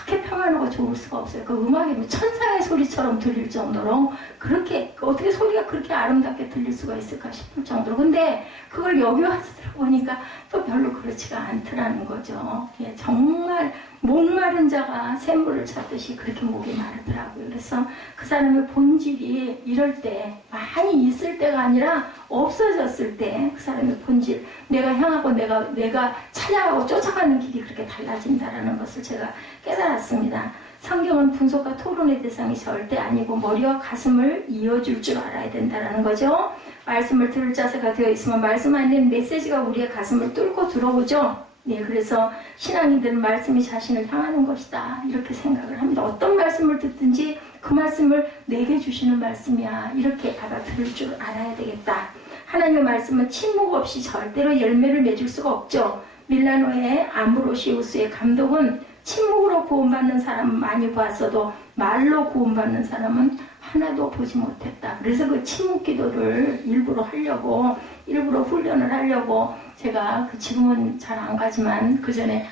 그렇게 평안하고 좋을 수가 없어요. 그 음악이 뭐 천사의 소리처럼 들릴 정도로 그렇게 어떻게 소리가 그렇게 아름답게 들릴 수가 있을까 싶을 정도로. 근데 그걸 여기 와서 들어보니까 또 별로 그렇지가 않더라는 거죠. 예, 정말 목마른 자가 샘물을 찾듯이 그렇게 목이 마르더라고요. 그래서 그 사람의 본질이 이럴 때 많이 있을 때가 아니라 없어졌을 때 그 사람의 본질, 내가 향하고 내가 찾아가고 쫓아가는 길이 그렇게 달라진다는 것을 제가 깨달았습니다. 성경은 분석과 토론의 대상이 절대 아니고 머리와 가슴을 이어줄 줄 알아야 된다는 거죠. 말씀을 들을 자세가 되어 있으면 말씀 안에 메시지가 우리의 가슴을 뚫고 들어오죠. 네, 그래서 신앙인들은 말씀이 자신을 향하는 것이다 이렇게 생각을 합니다. 어떤 말씀을 듣든지 그 말씀을 내게 주시는 말씀이야 이렇게 받아들일 줄 알아야 되겠다. 하나님의 말씀은 침묵 없이 절대로 열매를 맺을 수가 없죠. 밀라노의 암브로시우스의 감독은 침묵으로 구원받는 사람은 많이 보았어도 말로 구원받는 사람은 하나도 보지 못했다. 그래서 그 침묵 기도를 일부러 훈련을 하려고 제가 지금은 잘 안 가지만 그 전에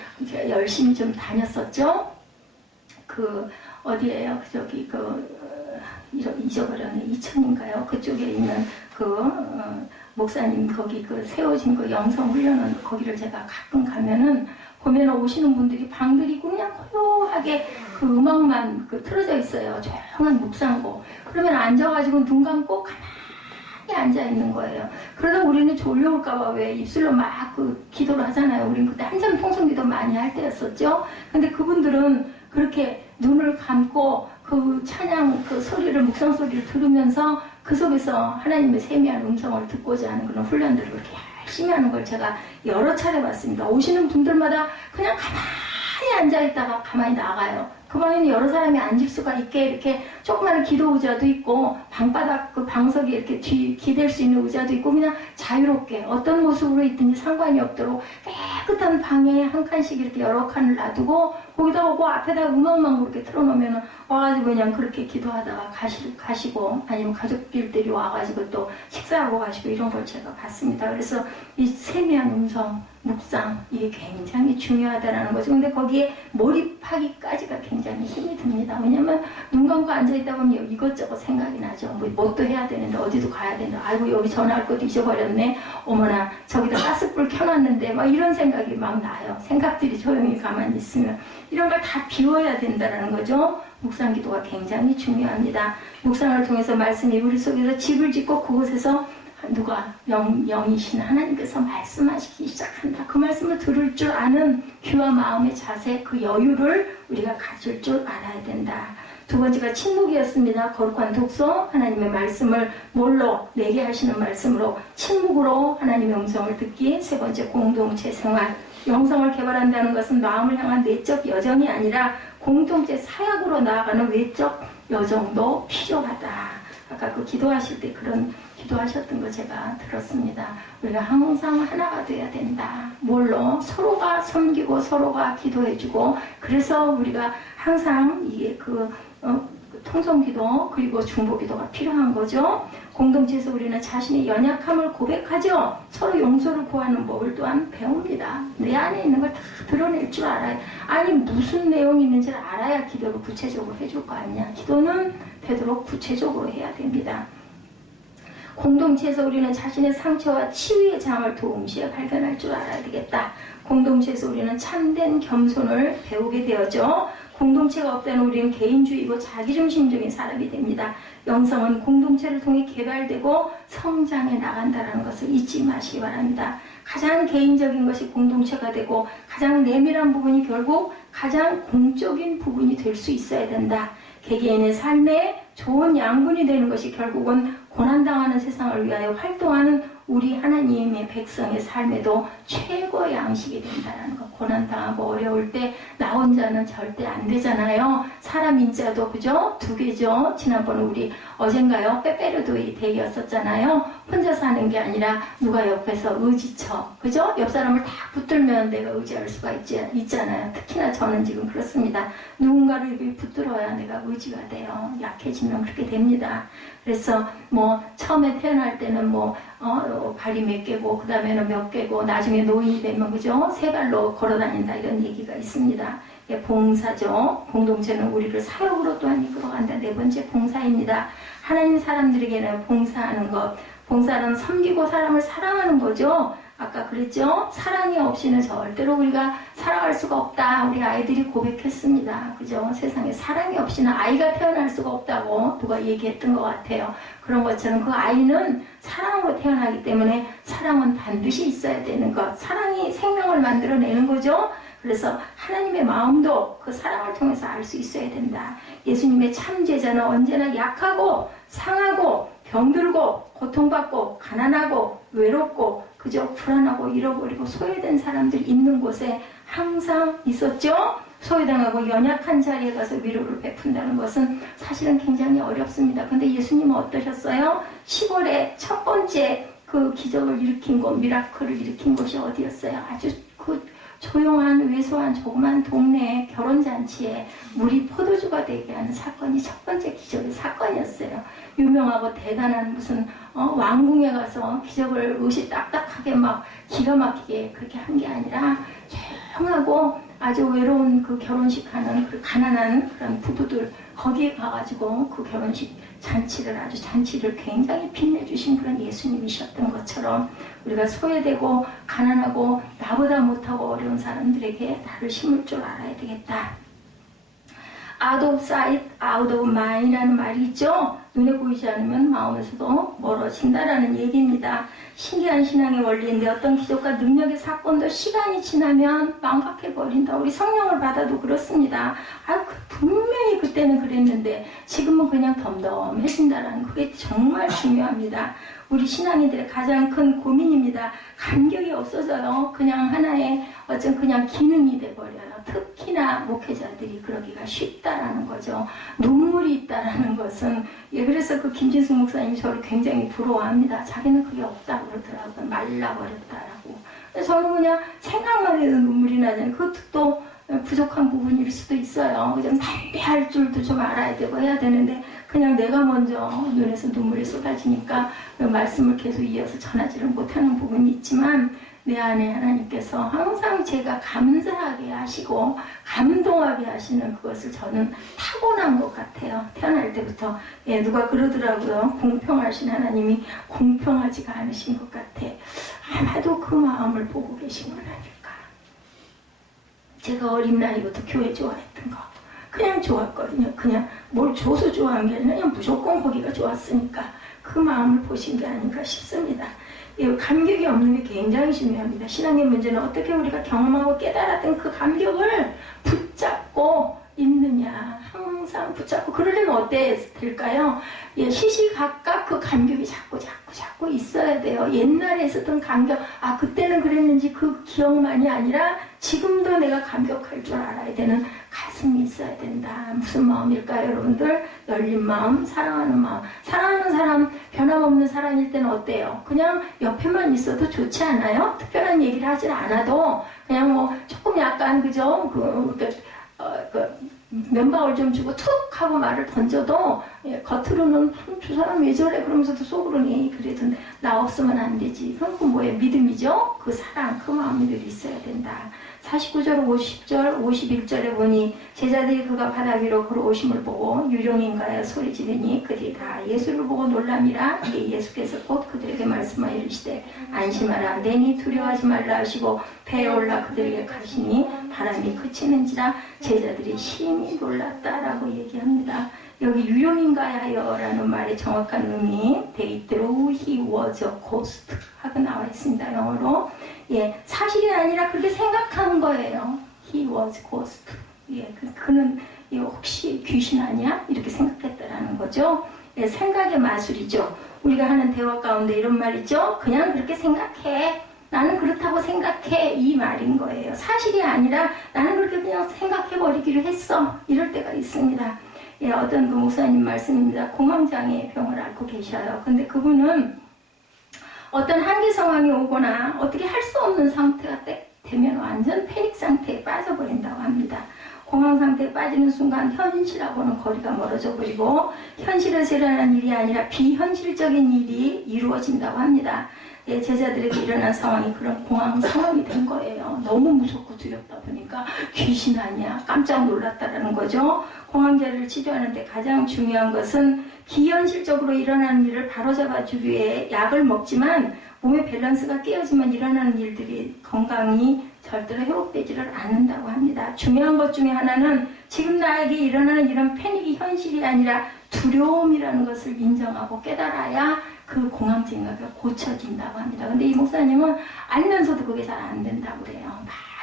열심히 좀 다녔었죠. 그 어디에요? 저기 잊어버렸네. 이천인가요? 그쪽에 있는 목사님 거기 세워진 영성 훈련은 거기를 제가 가끔 가면은 보면 오시는 분들이 방들이 그냥 고요하게 그 음악만 틀어져 있어요. 조용한 묵상고. 그러면 앉아가지고 눈 감고 가만히 앉아있는 거예요. 그러다 우리는 졸려올까봐 왜 입술로 막 기도를 하잖아요. 우리는 그때 한참 통성기도 많이 할 때였었죠. 근데 그분들은 그렇게 눈을 감고 그 찬양 소리를, 묵상 소리를 들으면서 그 속에서 하나님의 세미한 음성을 듣고자 하는 그런 훈련들을 그렇게 열심히 하는 걸 제가 여러 차례 봤습니다. 오시는 분들마다 그냥 가만히 앉아있다가 가만히 나가요. 그 방에는 여러 사람이 앉을 수가 있게 이렇게 조그마한 기도 의자도 있고 방바닥 방석에 이렇게 기댈 수 있는 의자도 있고 그냥 자유롭게 어떤 모습으로 있든지 상관이 없도록 깨끗한 방에 한 칸씩 이렇게 여러 칸을 놔두고 거기다가 그 앞에다가 음악만 그렇게 틀어놓으면 와가지고 그냥 그렇게 기도하다가 가시고 아니면 가족들이 와가지고 또 식사하고 가시고 이런 걸 제가 봤습니다. 그래서 이 세미한 음성 묵상 이게 굉장히 중요하다라는 거죠. 근데 거기에 몰입하기까지가 굉장히 힘이 듭니다. 왜냐면 눈 감고 앉아있다 보면 이것저것 생각이 나죠. 뭣도 해야 되는데 어디도 가야 되는데 아이고 여기 전화할 것도 잊어버렸네. 어머나 저기다 가스불 켜놨는데 막 이런 생각이 막 나요. 생각들이 조용히 가만히 있으면 이런 걸 다 비워야 된다는 거죠. 묵상 기도가 굉장히 중요합니다. 묵상을 통해서 말씀이 우리 속에서 집을 짓고 그곳에서 누가 영이신 하나님께서 말씀하시기 시작한다. 그 말씀을 들을 줄 아는 귀와 마음의 자세, 그 여유를 우리가 가질 줄 알아야 된다. 두 번째가 침묵이었습니다. 거룩한 독서, 하나님의 말씀을 뭘로 내게 하시는 말씀으로 침묵으로 하나님의 음성을 듣기. 세 번째 공동체 생활. 영성을 개발한다는 것은 마음을 향한 내적 여정이 아니라 공동체 사역으로 나아가는 외적 여정도 필요하다. 아까 기도하실 때 그런 기도하셨던 거 제가 들었습니다. 우리가 항상 하나가 돼야 된다. 뭘로? 서로가 섬기고 서로가 기도해주고 그래서 우리가 항상 이게 통성기도 그리고 중보기도가 필요한 거죠. 공동체에서 우리는 자신의 연약함을 고백하죠. 서로 용서를 구하는 법을 또한 배웁니다. 내 안에 있는 걸 다 드러낼 줄 알아야, 아니 무슨 내용이 있는지를 알아야 기도를 구체적으로 해줄 거 아니야. 기도는 되도록 구체적으로 해야 됩니다. 공동체에서 우리는 자신의 상처와 치유의 장을 동시에 발견할 줄 알아야 되겠다. 공동체에서 우리는 참된 겸손을 배우게 되어죠. 공동체가 없다면 우리는 개인주의고 자기중심적인 사람이 됩니다. 영성은 공동체를 통해 개발되고 성장해 나간다는 것을 잊지 마시기 바랍니다. 가장 개인적인 것이 공동체가 되고 가장 내밀한 부분이 결국 가장 공적인 부분이 될 수 있어야 된다. 개개인의 삶에 좋은 양분이 되는 것이 결국은 고난당하는 세상을 위하여 활동하는 우리 하나님의 백성의 삶에도 최고의 양식이 된다는 것. 고난당하고 어려울 때 나 혼자는 절대 안 되잖아요. 사람 인자도 그죠? 두 개죠. 지난번에 우리 어젠가요? 빼빼로도이 대기였었잖아요. 혼자 사는 게 아니라 누가 옆에서 의지쳐. 그죠? 옆 사람을 다 붙들면 내가 의지할 수가 있잖아요. 특히나 저는 지금 그렇습니다. 누군가를 붙들어야 내가 의지가 돼요. 약해지면 그렇게 됩니다. 그래서 뭐 처음에 태어날 때는 발이 몇 개고 그 다음에는 몇 개고 나중에 노인이 되면 그죠? 세 발로 걸어다닌다 이런 얘기가 있습니다. 예, 봉사죠. 공동체는 우리를 사역으로 또한 이끌어간다. 네 번째 봉사입니다. 하나님 사람들에게는 봉사하는 것. 봉사는 섬기고 사람을 사랑하는 거죠. 아까 그랬죠? 사랑이 없이는 절대로 우리가 살아갈 수가 없다. 우리 아이들이 고백했습니다. 그죠? 세상에 사랑이 없이는 아이가 태어날 수가 없다고 누가 얘기했던 것 같아요. 그런 것처럼 그 아이는 사랑으로 태어나기 때문에 사랑은 반드시 있어야 되는 것. 사랑이 생명을 만들어내는 거죠. 그래서 하나님의 마음도 그 사랑을 통해서 알 수 있어야 된다. 예수님의 참 제자는 언제나 약하고 상하고 병들고 고통받고 가난하고 외롭고 그저 불안하고 잃어버리고 소외된 사람들이 있는 곳에 항상 있었죠. 소외당하고 연약한 자리에 가서 위로를 베푼다는 것은 사실은 굉장히 어렵습니다. 근데 예수님은 어떠셨어요? 시골에 첫 번째 그 기적을 일으킨 곳, 미라클을 일으킨 곳이 어디였어요? 아주 그 조용한 왜소한 조그만 동네 결혼잔치에 물이 포도주가 되게 하는 사건이 첫 번째 기적의 사건이었어요. 유명하고 대단한 무슨 왕궁에 가서 기적을 옷이 딱딱하게 막 기가 막히게 그렇게 한 게 아니라 조용하고 아주 외로운 그 결혼식 하는 그 가난한 그런 부부들 거기에 가가지고 그 결혼식 잔치를 굉장히 빛내주신 그런 예수님이셨던 것처럼 우리가 소외되고 가난하고 나보다 못하고 어려운 사람들에게 나를 심을 줄 알아야 되겠다. Out of sight, out of mind이라는 말이 있죠. 눈에 보이지 않으면 마음에서도 멀어진다라는 얘기입니다. 신기한 신앙의 원리인데 어떤 기적과 능력의 사건도 시간이 지나면 망각해버린다. 우리 성령을 받아도 그렇습니다. 분명히 그때는 그랬는데 지금은 그냥 덤덤해진다라는 그게 정말 중요합니다. 우리 신앙인들의 가장 큰 고민입니다. 감격이 없어져요. 그냥 하나의 그냥 기능이 돼버려요. 특히나 목회자들이 그러기가 쉽다라는 거죠. 눈물이 있다라는 것은 그래서 그 김진숙 목사님이 저를 굉장히 부러워합니다. 자기는 그게 없다고 그러더라고요. 말라버렸다라고. 저는 그냥 생각만 해도 눈물이 나잖아요. 그것도 또 부족한 부분일 수도 있어요. 좀 담대할 줄도 좀 알아야 되고 해야 되는데 그냥 내가 먼저 눈에서 눈물이 쏟아지니까 말씀을 계속 이어서 전하지를 못하는 부분이 있지만 내 안에 하나님께서 항상 제가 감사하게 하시고 감동하게 하시는 그것을 저는 타고난 것 같아요. 태어날 때부터. 누가 그러더라고요. 공평하신 하나님이 공평하지가 않으신 것 같아. 아마도 그 마음을 보고 계신 건 아닐까. 제가 어린 나이부터 교회 좋아했던 거. 그냥 좋았거든요. 그냥 뭘 줘서 좋아한 게 아니라 그냥 무조건 거기가 좋았으니까 그 마음을 보신 게 아닌가 싶습니다. 감격이 없는 게 굉장히 중요합니다. 신앙의 문제는 어떻게 우리가 경험하고 깨달았던 그 감격을 붙잡고 있느냐. 항상 붙잡고 그러려면 어때 될까요? 시시각각 그 감격이 자꾸 있어야 돼요. 옛날에 있었던 감격, 그때는 그랬는지 그 기억만이 아니라 지금도 내가 감격할 줄 알아야 되는 가슴이 있어야 된다. 무슨 마음일까요, 여러분들? 열린 마음, 사랑하는 마음. 사랑하는 사람, 변함없는 사람일 때는 어때요? 그냥 옆에만 있어도 좋지 않아요? 특별한 얘기를 하진 않아도 그냥 조금 약간 그죠? 면박을 좀 주고 툭 하고 말을 던져도 겉으로는 저 사람 왜 저래 그러면서도 속으로는 그래도 나 없으면 안 되지. 그건 그 뭐예요? 믿음이죠. 그 사랑, 그 마음이 늘 있어야 된다. 49절, 50절, 51절에 보니 제자들이 그가 바다 위로 걸어오심을 보고 유령인가요? 소리 지르니 그들이 다 예수를 보고 놀람이라. 이에 예수께서 곧 그들에게 말씀하여 이르시되 안심하라. 내니 두려워하지 말라 하시고 배에 올라 그들에게 가시니 바람이 그치는지라 제자들이 심히 놀랐다라고 얘기합니다. 여기 유령인가요? 라는 말의 정확한 의미 They thought he was a ghost 하고 나와 있습니다. 영어로. 예, 사실이 아니라 그렇게 생각한 거예요. He was ghost. 예, 그는 혹시 귀신 아니야? 이렇게 생각했다라는 거죠. 예, 생각의 마술이죠. 우리가 하는 대화 가운데 이런 말이죠. 그냥 그렇게 생각해. 나는 그렇다고 생각해. 이 말인 거예요. 사실이 아니라 나는 그렇게 그냥 생각해버리기로 했어. 이럴 때가 있습니다. 예, 어떤 그 목사님 말씀입니다. 공황장애 병을 앓고 계셔요. 근데 그분은 어떤 한계 상황이 오거나 어떻게 할 수 없는 상태가 되면 완전 패닉 상태에 빠져버린다고 합니다. 공황 상태에 빠지는 순간 현실하고는 거리가 멀어져 버리고 현실에서 일어나는 일이 아니라 비현실적인 일이 이루어진다고 합니다. 예, 제자들에게 일어난 상황이 그런 공황 상황이 된 거예요. 너무 무섭고 두렵다 보니까 귀신 아니야 깜짝 놀랐다라는 거죠. 공황장애를 치료하는데 가장 중요한 것은 비현실적으로 일어나는 일을 바로잡아주기 위해 약을 먹지만 몸의 밸런스가 깨어지면 일어나는 일들이 건강이 절대로 회복되지를 않는다고 합니다. 중요한 것 중에 하나는 지금 나에게 일어나는 이런 패닉이 현실이 아니라 두려움이라는 것을 인정하고 깨달아야 그 공황장애가 고쳐진다고 합니다. 근데 이 목사님은 알면서도 그게 잘 안 된다고 그래요.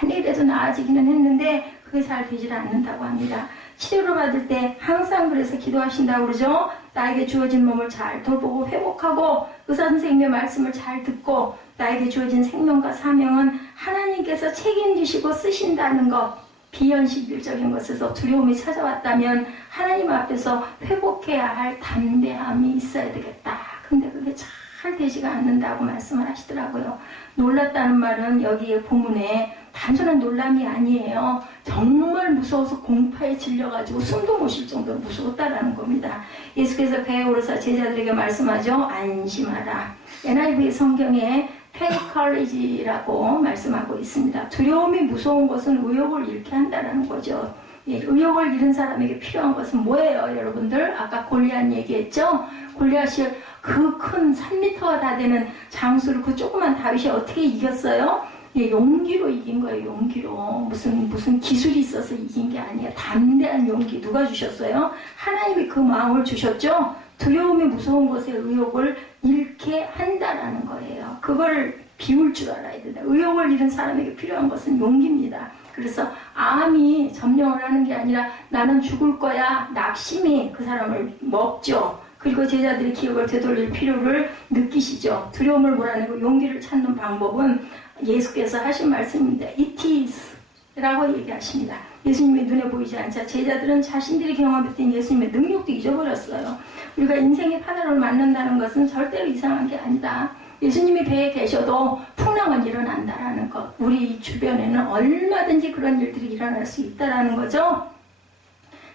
많이 그래도 나아지기는 했는데 그게 잘 되질 않는다고 합니다. 치료를 받을 때 항상 그래서 기도하신다고 그러죠. 나에게 주어진 몸을 잘 돌보고 회복하고 의사 선생님의 말씀을 잘 듣고 나에게 주어진 생명과 사명은 하나님께서 책임지시고 쓰신다는 것. 비현실적인 것에서 두려움이 찾아왔다면 하나님 앞에서 회복해야 할 담대함이 있어야 되겠다. 근데 그게 잘 되지가 않는다고 말씀을 하시더라고요. 놀랐다는 말은 여기에 본문에 단순한 놀람이 아니에요. 정말 무서워서 공파에 질려가지고 숨도 못 쉴 정도로 무서웠다라는 겁니다. 예수께서 배에 오르사 제자들에게 말씀하죠. 안심하라. NIV 성경에 페이컬리지라고 말씀하고 있습니다. 두려움이 무서운 것은 의욕을 잃게 한다는 거죠. 예, 의욕을 잃은 사람에게 필요한 것은 뭐예요, 여러분들? 아까 골리앗 얘기했죠? 골리앗이 그 큰 3m가 다 되는 장수를 그 조그만 다윗이 어떻게 이겼어요? 예, 용기로 이긴 거예요, 용기로. 무슨 기술이 있어서 이긴 게 아니에요. 담대한 용기 누가 주셨어요? 하나님이 그 마음을 주셨죠? 두려움이 무서운 것에 의욕을 잃게 한다라는 거예요. 그걸 비울 줄 알아야 된다. 의욕을 잃은 사람에게 필요한 것은 용기입니다. 그래서 암이 점령을 하는 게 아니라 나는 죽을 거야. 낙심이 그 사람을 먹죠. 그리고 제자들이 기억을 되돌릴 필요를 느끼시죠. 두려움을 몰아내고 용기를 찾는 방법은 예수께서 하신 말씀입니다. It is 라고 얘기하십니다. 예수님의 눈에 보이지 않자 제자들은 자신들이 경험했던 예수님의 능력도 잊어버렸어요. 우리가 인생의 파도를 맞는다는 것은 절대로 이상한 게 아니다. 예수님이 배에 계셔도 풍랑은 일어난다라는 것. 우리 주변에는 얼마든지 그런 일들이 일어날 수 있다라는 거죠.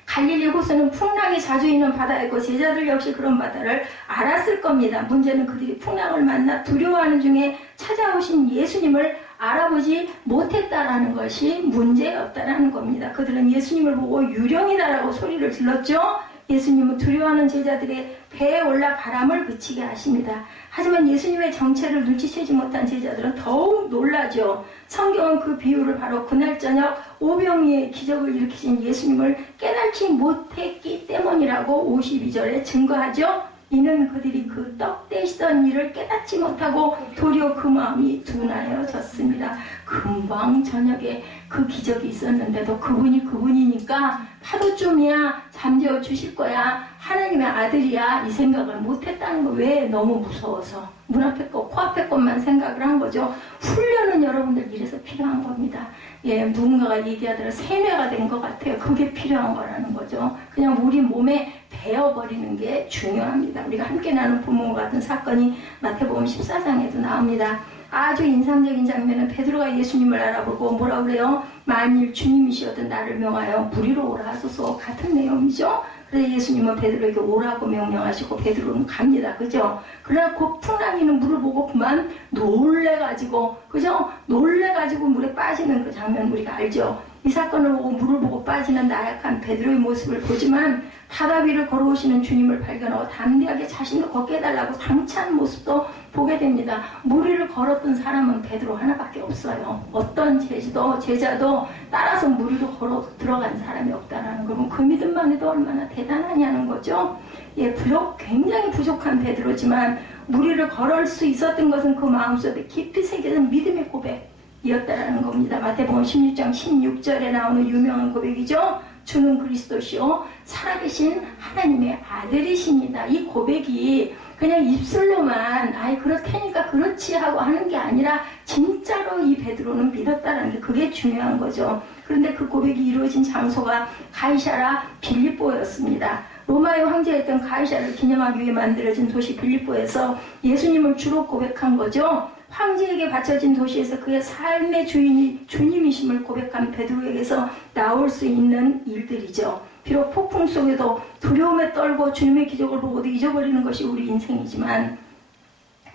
갈릴리 호수는 풍랑이 자주 있는 바다였고 제자들 역시 그런 바다를 알았을 겁니다. 문제는 그들이 풍랑을 만나 두려워하는 중에 찾아오신 예수님을 알아보지 못했다라는 것이 문제였다라는 겁니다. 그들은 예수님을 보고 유령이다라고 소리를 질렀죠. 예수님은 두려워하는 제자들의 배에 올라 바람을 그치게 하십니다. 하지만 예수님의 정체를 눈치채지 못한 제자들은 더욱 놀라죠. 성경은 그 비유를 바로 그날 저녁 오병이의 기적을 일으키신 예수님을 깨닫지 못했기 때문이라고 52절에 증거하죠. 이는 그들이 그 떡 떼시던 일을 깨닫지 못하고 도리어 그 마음이 둔하여졌습니다. 금방 저녁에 그 기적이 있었는데도 그분이니까 하루쯤이야 잠재워 주실 거야. 하나님의 아들이야. 이 생각을 못했다는 거. 왜? 너무 무서워서. 문 앞에 것, 코 앞에 것만 생각을 한 거죠. 훈련은 여러분들 이래서 필요한 겁니다. 예, 누군가가 얘기하더라 세뇌가 된 것 같아요. 그게 필요한 거라는 거죠. 그냥 우리 몸에 배어버리는 게 중요합니다. 우리가 함께 나눈 부모와 같은 사건이 마태복음 14장에도 나옵니다. 아주 인상적인 장면은 베드로가 예수님을 알아보고 뭐라 그래요? 만일 주님이시여든 나를 명하여 무리로 오라 하소서 같은 내용이죠. 그래서 예수님은 베드로에게 오라고 명령하시고 베드로는 갑니다. 그죠? 그러나 그 풍랑이는 물을 보고 그만 놀래가지고 그죠? 놀래가지고 물에 빠지는 그 장면 우리가 알죠? 이 사건을 보고 물을 보고 빠지는 나약한 베드로의 모습을 보지만 바다 위를 걸어오시는 주님을 발견하고 담대하게 자신도 걷게 해달라고 당찬 모습도 보게 됩니다. 물 위를 걸었던 사람은 베드로 하나밖에 없어요. 어떤 제자도 따라서 물 위로 걸어 들어간 사람이 없다라는 걸 그 믿음만 해도 얼마나 대단하냐는 거죠. 예, 굉장히 부족한 베드로지만 물 위를 걸을 수 있었던 것은 그 마음속에 깊이 새겨진 믿음의 고백이었다라는 겁니다. 마태복음 16장 16절에 나오는 유명한 고백이죠. 주는 그리스도시요 살아계신 하나님의 아들이십니다. 이 고백이 그냥 입술로만 그렇다니까 그렇지 하고 하는 게 아니라 진짜로 이 베드로는 믿었다는 게 그게 중요한 거죠. 그런데 그 고백이 이루어진 장소가 가이사랴 빌립보였습니다. 로마의 황제였던 가이사를 기념하기 위해 만들어진 도시 빌립보에서 예수님을 주로 고백한 거죠. 황제에게 바쳐진 도시에서 그의 삶의 주인이 주님이심을 고백한 베드로에게서 나올 수 있는 일들이죠. 비록 폭풍 속에도 두려움에 떨고 주님의 기적을 보고도 잊어버리는 것이 우리 인생이지만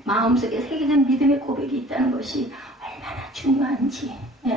마음속에 새겨진 믿음의 고백이 있다는 것이 얼마나 중요한지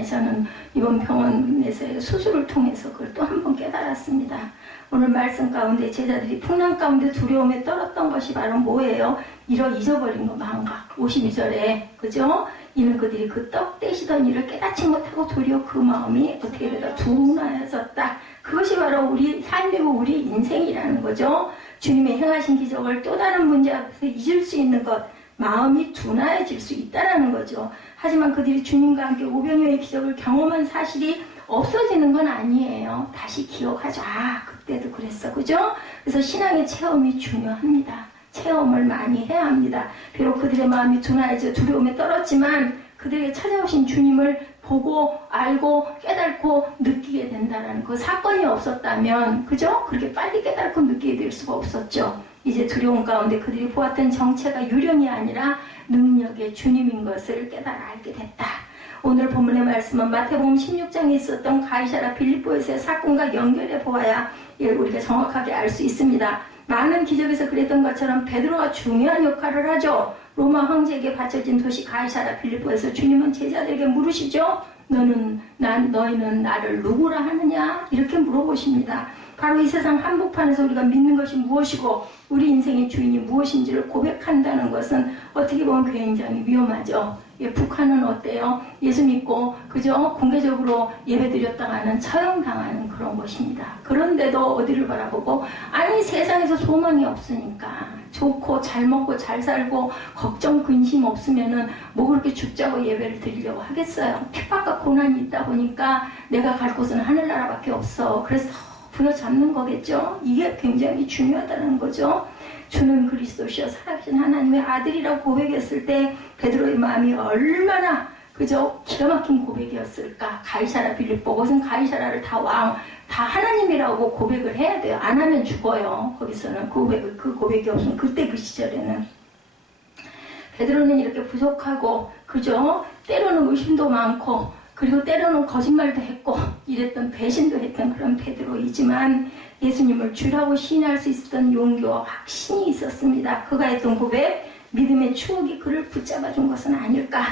저는 이번 병원에서의 수술을 통해서 그걸 또 한 번 깨달았습니다. 오늘 말씀 가운데 제자들이 풍랑 가운데 두려움에 떨었던 것이 바로 뭐예요? 잊어버린 거 망각. 52절에 그죠? 이는 그들이 그 떡 떼시던 일을 깨닫지 못하고 도리어 그 마음이 어떻게 되다 둔하여졌다. 그것이 바로 우리 삶이고 우리 인생이라는 거죠. 주님의 행하신 기적을 또 다른 문제 앞에서 잊을 수 있는 것, 마음이 둔하여질 수 있다는 거죠. 하지만 그들이 주님과 함께 오병이어의 기적을 경험한 사실이 없어지는 건 아니에요. 다시 기억하죠. 그때도 그랬어. 그죠? 그래서 신앙의 체험이 중요합니다. 체험을 많이 해야 합니다. 비록 그들의 마음이 둔하여져 두려움에 떨었지만 그들에게 찾아오신 주님을 보고 알고 깨닫고 느끼게 된다는 그 사건이 없었다면 그죠? 그렇게 빨리 깨닫고 느끼게 될 수가 없었죠. 이제 두려움 가운데 그들이 보았던 정체가 유령이 아니라 능력의 주님인 것을 깨달아 알게 됐다. 오늘 본문의 말씀은 마태복음 16장에 있었던 가이사랴 빌립보에서의 사건과 연결해 보아야 우리가 정확하게 알 수 있습니다. 많은 기적에서 그랬던 것처럼 베드로가 중요한 역할을 하죠. 로마 황제에게 바쳐진 도시 가이사랴 빌립보에서 주님은 제자들에게 물으시죠. 너희는 나를 누구라 하느냐? 이렇게 물어보십니다. 바로 이 세상 한복판에서 우리가 믿는 것이 무엇이고 우리 인생의 주인이 무엇인지를 고백한다는 것은 어떻게 보면 굉장히 위험하죠. 북한은 어때요? 예수 믿고 그저 공개적으로 예배드렸다가는 처형당하는 그런 것입니다. 그런데도 어디를 바라보고 세상에서 소망이 없으니까 좋고 잘 먹고 잘 살고 걱정 근심 없으면은 뭐 그렇게 죽자고 예배를 드리려고 하겠어요. 핍박과 고난이 있다 보니까 내가 갈 곳은 하늘나라밖에 없어. 그래서 부여잡는 거겠죠. 이게 굉장히 중요하다는 거죠. 주는 그리스도시여 살아계신 하나님의 아들이라고 고백했을 때 베드로의 마음이 얼마나 그저 기가 막힌 고백이었을까. 가이사랴 빌립보, 그것은 가이사랴를 다 하나님이라고 고백을 해야 돼요. 안 하면 죽어요. 거기서는 그 고백이 없으면 그때 그 시절에는 베드로는 이렇게 부족하고 그죠? 때로는 의심도 많고 그리고 때로는 거짓말도 했고 이랬던 배신도 했던 그런 베드로이지만 예수님을 주라고 시인할 수 있었던 용기와 확신이 있었습니다. 그가 했던 고백, 믿음의 추억이 그를 붙잡아준 것은 아닐까.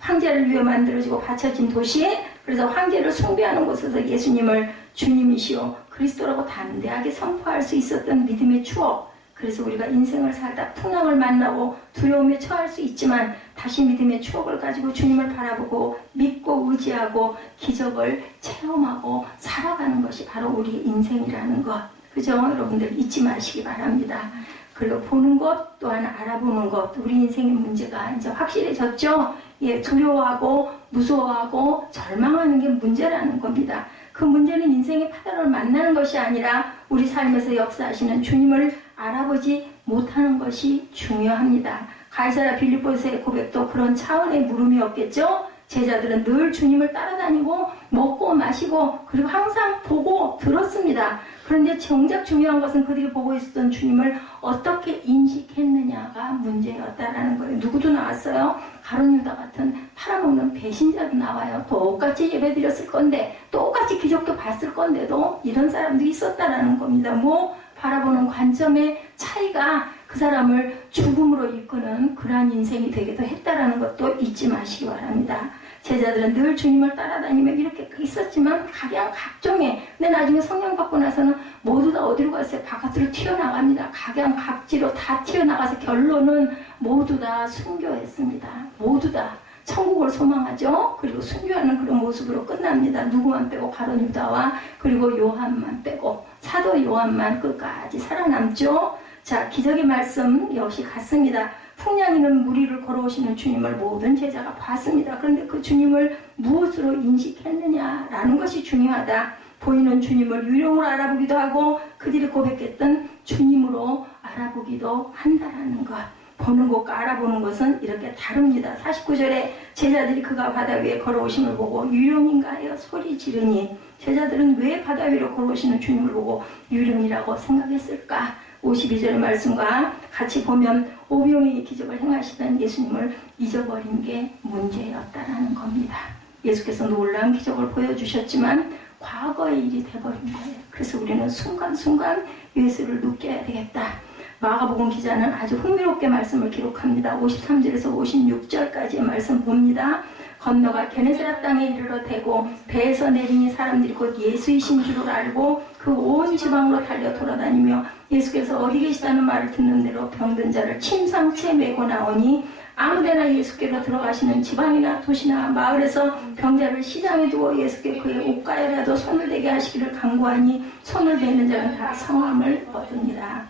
황제를 위해 만들어지고 바쳐진 도시, 그래서 황제를 숭배하는 곳에서 예수님을 주님이시오 그리스도라고 담대하게 선포할 수 있었던 믿음의 추억. 그래서 우리가 인생을 살다 풍랑을 만나고 두려움에 처할 수 있지만 다시 믿음의 추억을 가지고 주님을 바라보고 믿고 의지하고 기적을 체험하고 살아가는 것이 바로 우리 인생이라는 것. 그죠? 여러분들 잊지 마시기 바랍니다. 그리고 보는 것 또한 알아보는 것. 우리 인생의 문제가 이제 확실해졌죠? 두려워하고 무서워하고 절망하는 게 문제라는 겁니다. 그 문제는 인생의 파도를 만나는 것이 아니라 우리 삶에서 역사하시는 주님을 알아보지 못하는 것이 중요합니다. 가이사랴 빌립보에서의 고백도 그런 차원의 물음이었겠죠. 제자들은 늘 주님을 따라다니고 먹고 마시고 그리고 항상 보고 들었습니다. 그런데 정작 중요한 것은 그들이 보고 있었던 주님을 어떻게 인식했느냐가 문제였다라는 거예요. 누구도 나왔어요. 가룟 유다 같은 팔아먹는 배신자도 나와요. 똑같이 예배드렸을 건데 똑같이 기적도 봤을 건데도 이런 사람들이 있었다라는 겁니다. 뭐 바라보는 관점의 차이가 그 사람을 죽음으로 이끄는 그러한 인생이 되기도 했다라는 것도 잊지 마시기 바랍니다. 제자들은 늘 주님을 따라다니며 이렇게 있었지만 각종의, 근데 나중에 성령 받고 나서는 모두 다 어디로 갔어요? 바깥으로 튀어나갑니다. 각지로 다 튀어나가서 결론은 모두 다 순교했습니다. 모두 다 천국을 소망하죠. 그리고 순교하는 그런 모습으로 끝납니다. 누구만 빼고 가룟 유다와 그리고 요한만 빼고 사도 요한만 끝까지 살아남죠. 자, 기적의 말씀 역시 같습니다. 풍량이는 무리를 걸어오시는 주님을 모든 제자가 봤습니다. 그런데 그 주님을 무엇으로 인식했느냐라는 것이 중요하다. 보이는 주님을 유령으로 알아보기도 하고 그들이 고백했던 주님으로 알아보기도 한다라는 것. 보는 것과 알아보는 것은 이렇게 다릅니다. 49절에 제자들이 그가 바다 위에 걸어오심을 보고 유령인가 하여 소리 지르니 제자들은 왜 바다 위로 걸어오시는 주님을 보고 유령이라고 생각했을까? 52절의 말씀과 같이 보면 오병이의 기적을 행하시던 예수님을 잊어버린 게 문제였다라는 겁니다. 예수께서 놀라운 기적을 보여주셨지만 과거의 일이 돼버린 거예요. 그래서 우리는 순간순간 예수를 느껴야 되겠다. 마가복음 기자는 아주 흥미롭게 말씀을 기록합니다. 53절에서 56절까지의 말씀 봅니다. 건너가 게네사렛 땅에 이르러 대고 배에서 내리니 사람들이 곧 예수이신 줄을 알고 그 온 지방으로 달려 돌아다니며 예수께서 어디 계시다는 말을 듣는 대로 병든 자를 침상채 메고 나오니 아무데나 예수께로 들어가시는 지방이나 도시나 마을에서 병자를 시장에 두어 예수께 그의 옷가에라도 손을 대게 하시기를 간구하니 손을 대는 자는 다 성함을 얻으니라.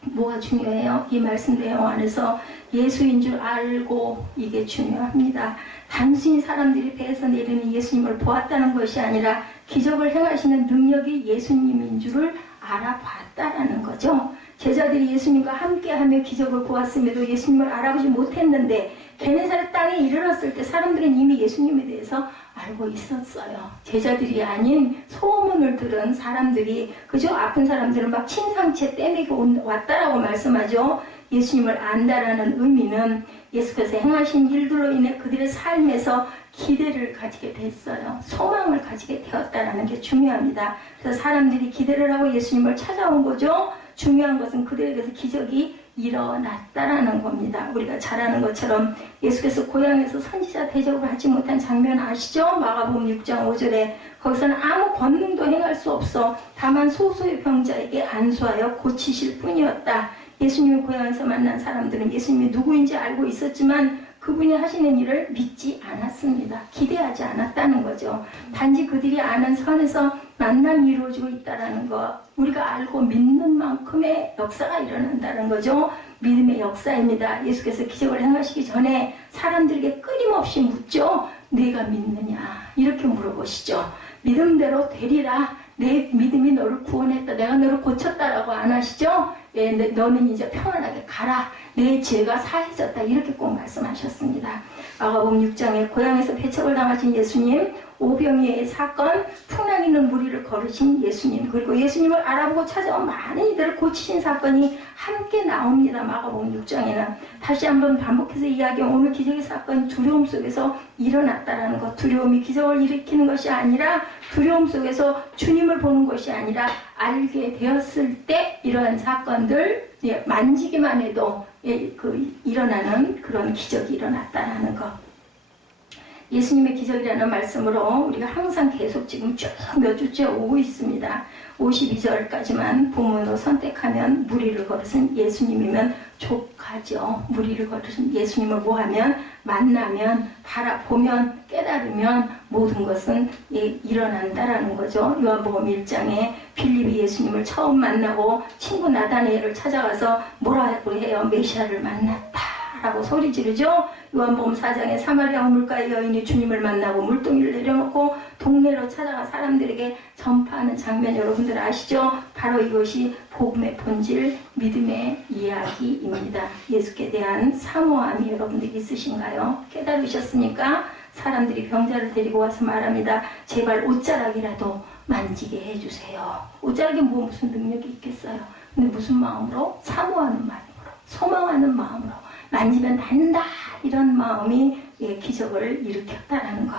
뭐가 중요해요? 이 말씀 내용 안에서 예수인 줄 알고 이게 중요합니다. 단순히 사람들이 배에서 내리는 예수님을 보았다는 것이 아니라 기적을 행하시는 능력이 예수님인 줄을 알아봤다라는 거죠. 제자들이 예수님과 함께하며 기적을 보았음에도 예수님을 알아보지 못했는데 게네사렛 땅에 이르렀을 때 사람들은 이미 예수님에 대해서 알고 있었어요. 제자들이 아닌 소문을 들은 사람들이, 그죠? 아픈 사람들은 막 침상채 떼매고 왔다라고 말씀하죠. 예수님을 안다라는 의미는 예수께서 행하신 일들로 인해 그들의 삶에서 기대를 가지게 됐어요. 소망을 가지게 되었다라는 게 중요합니다. 그래서 사람들이 기대를 하고 예수님을 찾아온 거죠. 중요한 것은 그들에게서 기적이 일어났다라는 겁니다. 우리가 잘 아는 것처럼 예수께서 고향에서 선지자 대접을 하지 못한 장면 아시죠? 마가복음 6장 5절에 거기서는 아무 권능도 행할 수 없어 다만 소수의 병자에게 안수하여 고치실 뿐이었다. 예수님의 고향에서 만난 사람들은 예수님이 누구인지 알고 있었지만 그분이 하시는 일을 믿지 않았습니다. 기대하지 않았다는 거죠. 단지 그들이 아는 선에서 만남이 이루어지고 있다는 것, 우리가 알고 믿는 만큼의 역사가 일어난다는 거죠. 믿음의 역사입니다. 예수께서 기적을 행하시기 전에 사람들에게 끊임없이 묻죠. 네가 믿느냐? 이렇게 물어보시죠. 믿음대로 되리라. 내 믿음이 너를 구원했다. 내가 너를 고쳤다라고 안 하시죠? 예, 너는 이제 평안하게 가라. 내 죄가 사해졌다. 이렇게 꼭 말씀하셨습니다. 마가복음 6장에 고향에서 배척을 당하신 예수님, 오병이의 사건, 풍랑 있는 무리를 걸으신 예수님, 그리고 예수님을 알아보고 찾아온 많은 이들을 고치신 사건이 함께 나옵니다. 마가복음 6장에는. 다시 한번 반복해서 이야기한 오늘 기적의 사건이 두려움 속에서 일어났다라는 것. 두려움이 기적을 일으키는 것이 아니라 두려움 속에서 주님을 보는 것이 아니라 알게 되었을 때 이러한 사건들, 예, 만지기만 해도 일어나는 그런 기적이 일어났다는 것. 예수님의 기적이라는 말씀으로 우리가 항상 계속 지금 쭉 몇 주째 오고 있습니다. 52절까지만 본문으로 선택하면 무리를 걸으신 예수님이면 족하죠. 무리를 걸으신 예수님을 뭐하면 만나면 바라보면 깨달으면 모든 것은 일어난다라는 거죠. 요한복음 1장에 빌립이 예수님을 처음 만나고 친구 나다니엘을 찾아가서 뭐라고 해요? 메시아를 만났다 라고 소리 지르죠. 요한복음 4장에 사마리아 우물가의 여인이 주님을 만나고 물동이를 내려놓고 동네로 찾아가 사람들에게 전파하는 장면 여러분들 아시죠? 바로 이것이 복음의 본질, 믿음의 이야기입니다. 예수께 대한 사모함이 여러분들 있으신가요? 깨달으셨습니까? 사람들이 병자를 데리고 와서 말합니다. 제발 옷자락이라도 만지게 해주세요. 옷자락에 뭐 무슨 능력이 있겠어요? 근데 무슨 마음으로? 사모하는 마음으로, 소망하는 마음으로 만지면 낫는다 이런 마음이 기적을 일으켰다라는 것.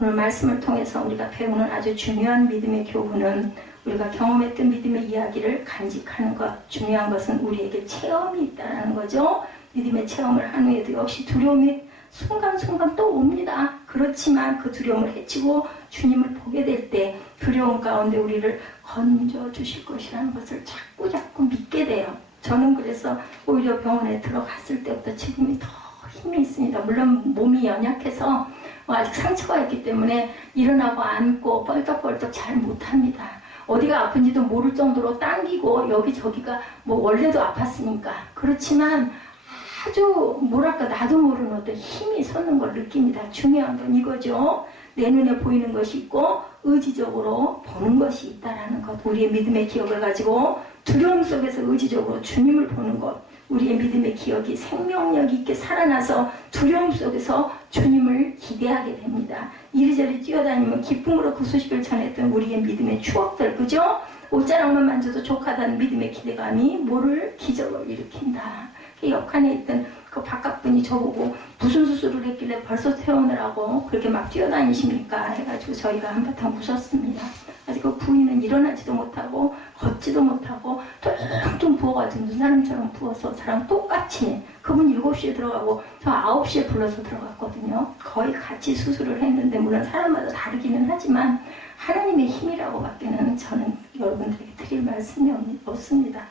오늘 말씀을 통해서 우리가 배우는 아주 중요한 믿음의 교훈은 우리가 경험했던 믿음의 이야기를 간직하는 것. 중요한 것은 우리에게 체험이 있다는 거죠. 믿음의 체험을 한 후에도 역시 두려움이 순간순간 또 옵니다. 그렇지만 그 두려움을 헤치고 주님을 보게 될 때 두려움 가운데 우리를 건져 주실 것이라는 것을 자꾸 믿게 돼요. 저는 그래서 오히려 병원에 들어갔을 때부터 지금이 더 힘이 있습니다. 물론 몸이 연약해서 아직 상처가 있기 때문에 일어나고 앉고 뻘떡뻘떡 잘 못합니다. 어디가 아픈지도 모를 정도로 당기고 여기저기가 뭐 원래도 아팠으니까. 그렇지만 아주 뭐랄까 나도 모르는 어떤 힘이 솟는 걸 느낍니다. 중요한 건 이거죠. 내 눈에 보이는 것이 있고 의지적으로 보는 것이 있다라는 것. 우리의 믿음의 기억을 가지고 두려움 속에서 의지적으로 주님을 보는 것. 우리의 믿음의 기억이 생명력 있게 살아나서 두려움 속에서 주님을 기대하게 됩니다. 이리저리 뛰어다니면 기쁨으로 그 소식을 전했던 우리의 믿음의 추억들, 그죠? 옷자락만 만져도 족하다는 믿음의 기대감이 뭐를 기적을 일으킨다. 옆칸에 있던 그 바깥분이 저보고 무슨 수술을 했길래 벌써 퇴원을 그렇게 막 뛰어다니십니까? 해가지고 저희가 한바탕 웃었습니다. 아직 그 부인은 일어나지도 못하고 걷지도 못하고 뚱뚱 부어가지고 눈 사람처럼 부어서 저랑 똑같이 그분 7시에 들어가고 저 9시에 불러서 들어갔거든요. 거의 같이 수술을 했는데 물론 사람마다 다르기는 하지만 하나님의 힘이라고 밖에는 저는 여러분들에게 드릴 말씀이 없습니다.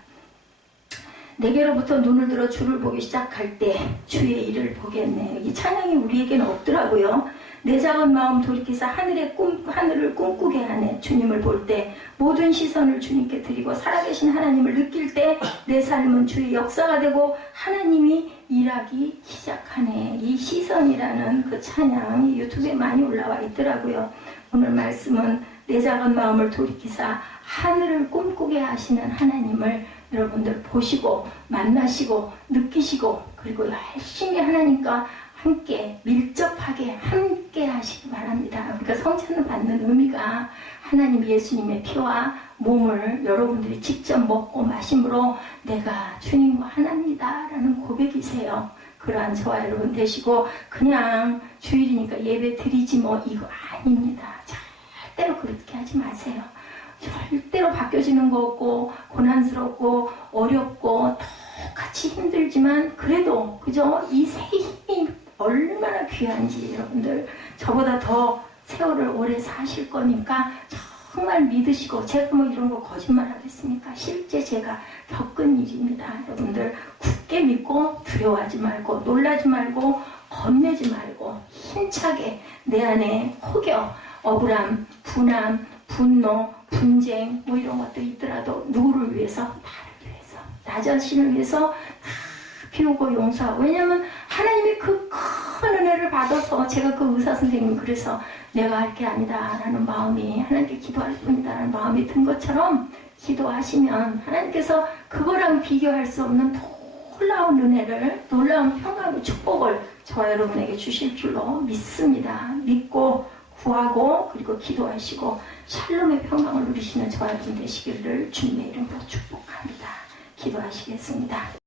내게로부터 눈을 들어 주를 보기 시작할 때 주의 일을 보겠네. 이 찬양이 우리에게는 없더라고요. 내 작은 마음 돌이키사 하늘을 꿈꾸게 하네. 주님을 볼 때 모든 시선을 주님께 드리고 살아계신 하나님을 느낄 때 내 삶은 주의 역사가 되고 하나님이 일하기 시작하네. 이 시선이라는 그 찬양이 유튜브에 많이 올라와 있더라고요. 오늘 말씀은 내 작은 마음을 돌이키사 하늘을 꿈꾸게 하시는 하나님을 여러분들 보시고 만나시고 느끼시고 그리고 열심히 하나님과 함께 밀접하게 함께 하시기 바랍니다. 우리가 성찬을 받는 의미가 하나님 예수님의 피와 몸을 여러분들이 직접 먹고 마심으로 내가 주님과 하나입니다 라는 고백이세요. 그러한 저와 여러분 되시고 그냥 주일이니까 예배 드리지 뭐 이거 아닙니다. 절대로 그렇게 하지 마세요. 절대로 바뀌어지는 거 없고 고난스럽고 어렵고 똑같이 힘들지만 그래도 그죠? 이 새 힘이 얼마나 귀한지 여러분들 저보다 더 세월을 오래 사실 거니까 정말 믿으시고 제가 뭐 이런 거 거짓말 하겠습니까? 실제 제가 겪은 일입니다. 여러분들 굳게 믿고 두려워하지 말고 놀라지 말고 겁내지 말고 힘차게 내 안에 혹여 억울함, 분함, 분노, 분쟁 뭐 이런 것도 있더라도 누구를 위해서? 나를 위해서, 나 자신을 위해서 다 비우고 용서하고. 왜냐하면 하나님이 그 큰 은혜를 받아서 제가 그 의사 선생님이 그래서 내가 할 게 아니다 라는 마음이 하나님께 기도할 뿐이다 라는 마음이 든 것처럼 기도하시면 하나님께서 그거랑 비교할 수 없는 놀라운 은혜를 놀라운 평강의 축복을 저와 여러분에게 주실 줄로 믿습니다. 믿고 구하고 그리고 기도하시고 샬롬의 평강을 누리시는 저와 여러분 되시기를 주님의 이름으로 축복합니다. 기도하시겠습니다.